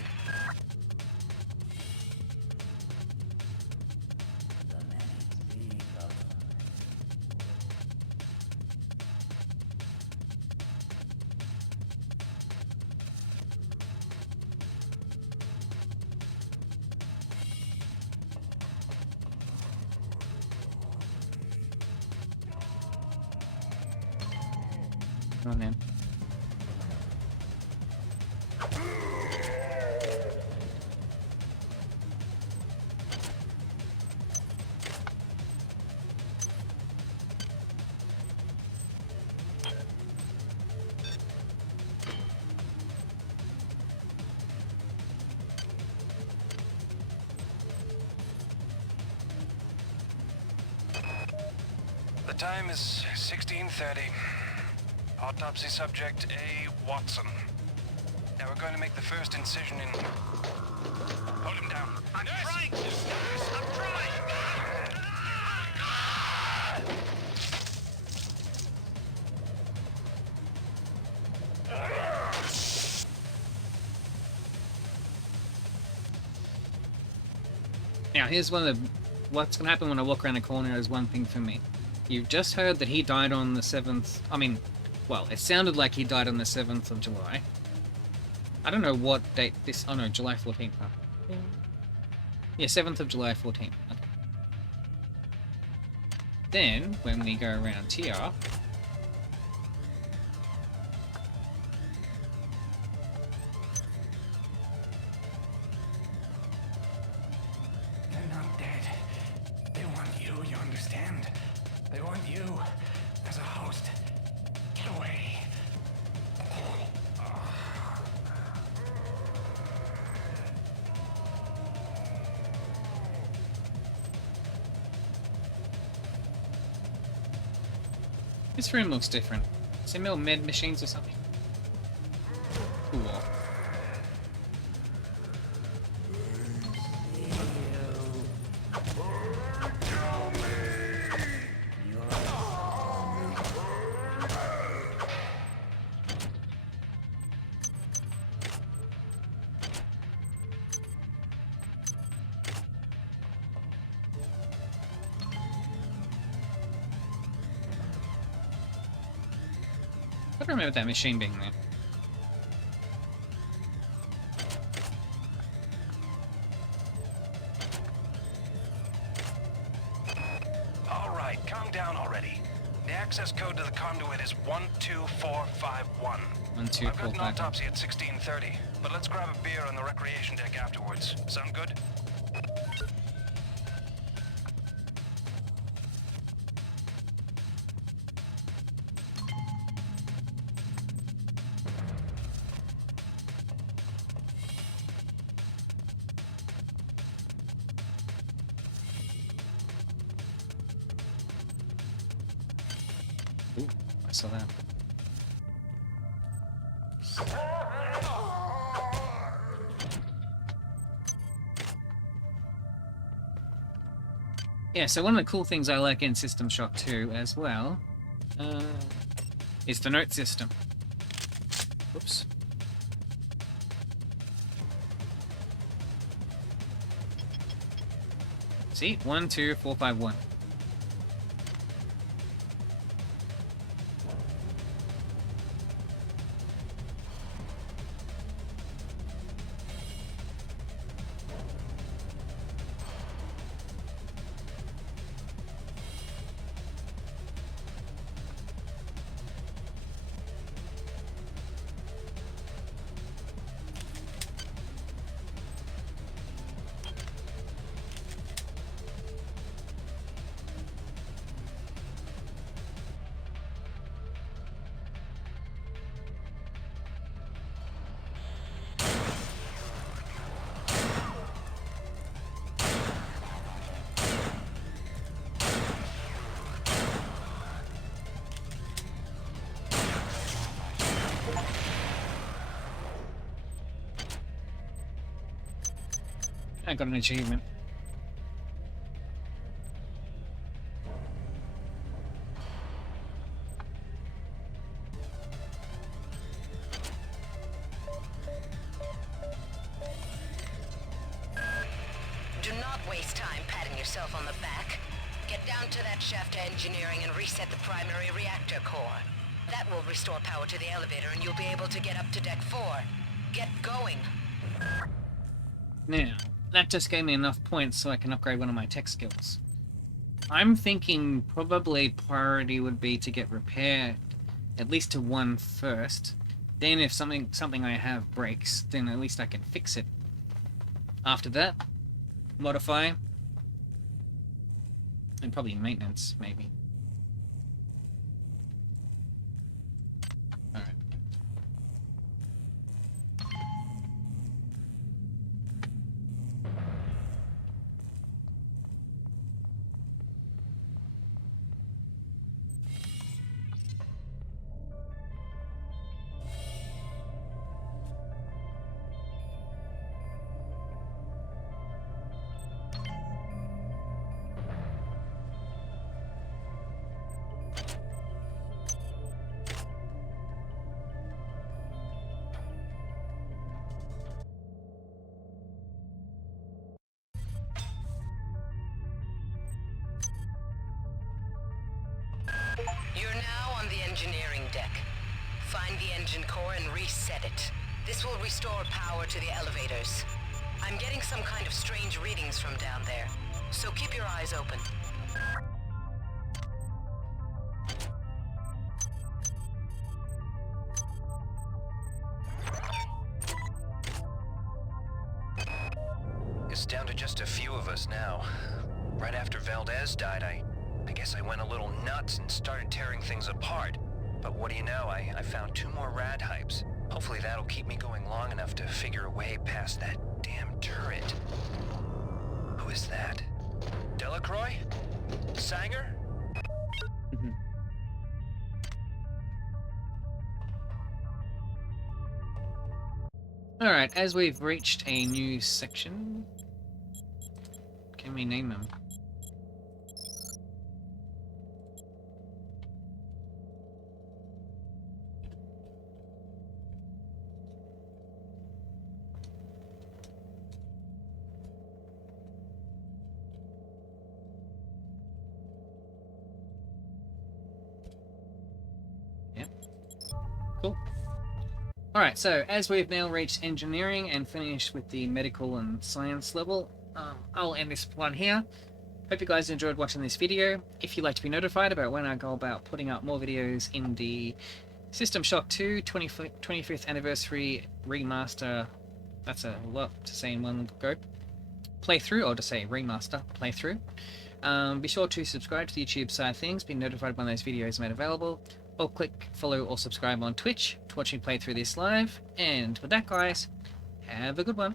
Oh man. The time is 16:30. Autopsy subject A. Watson. Now we're going to make the first incision in... Hold him down. I'm trying to! I'm trying! Now here's one of the... What's gonna happen when I walk around the corner is one thing for me. You've just heard that he died on the 7th... I mean... Well, it sounded like he died on the 7th of July. I don't know what date this... Oh no, July 14th. Huh? Yeah, 7th of July 14th. Okay. Then, when we go around here... They're not dead. They want you, you understand? They want you as a host. Get away. This room looks different. Similar med machines or something. Cool. I don't remember that machine being there. All right, calm down already. The access code to the conduit is 12451. 12451. I've got an autopsy at 16:30, but let's grab a beer on the recreation deck afterwards. Sound good? Ooh, I saw that. Yeah, so one of the cool things I like in System Shock 2 as well is the note system. Whoops. See? 12451. I got an achievement. Do not waste time patting yourself on the back. Get down to that shaft to engineering and reset the primary reactor core. That will restore power to the elevator and you'll be able to get up to deck 4. Get going. Now, that just gave me enough points so I can upgrade one of my tech skills. I'm thinking probably priority would be to get repaired at least to 1 first. Then if something I have breaks, then at least I can fix it. After that, modify. And probably maintenance, maybe. Alright. You're now on the engineering deck. Find the engine core and reset it. This will restore power to the elevators. I'm getting some kind of strange readings from down there, so keep your eyes open. It's down to just a few of us now. Right after Valdez died, I guess I went a little nuts and started tearing things apart. But what do you know, I found 2 more rad hypes. Hopefully that'll keep me going long enough to figure a way past that damn turret. Who is that? Delacroix? Sanger? Alright, as we've reached a new section... Can we name them? Cool. Alright, so as we've now reached engineering and finished with the medical and science level, I'll end this one here. Hope you guys enjoyed watching this video. If you'd like to be notified about when I go about putting up more videos in the System Shock 2 25th Anniversary Remaster, that's a lot to say in one go, playthrough, or to say remaster playthrough, be sure to subscribe to the YouTube side of things, be notified when those videos are made available, or click follow or subscribe on Twitch to watch me play through this live. And with that, guys, have a good one.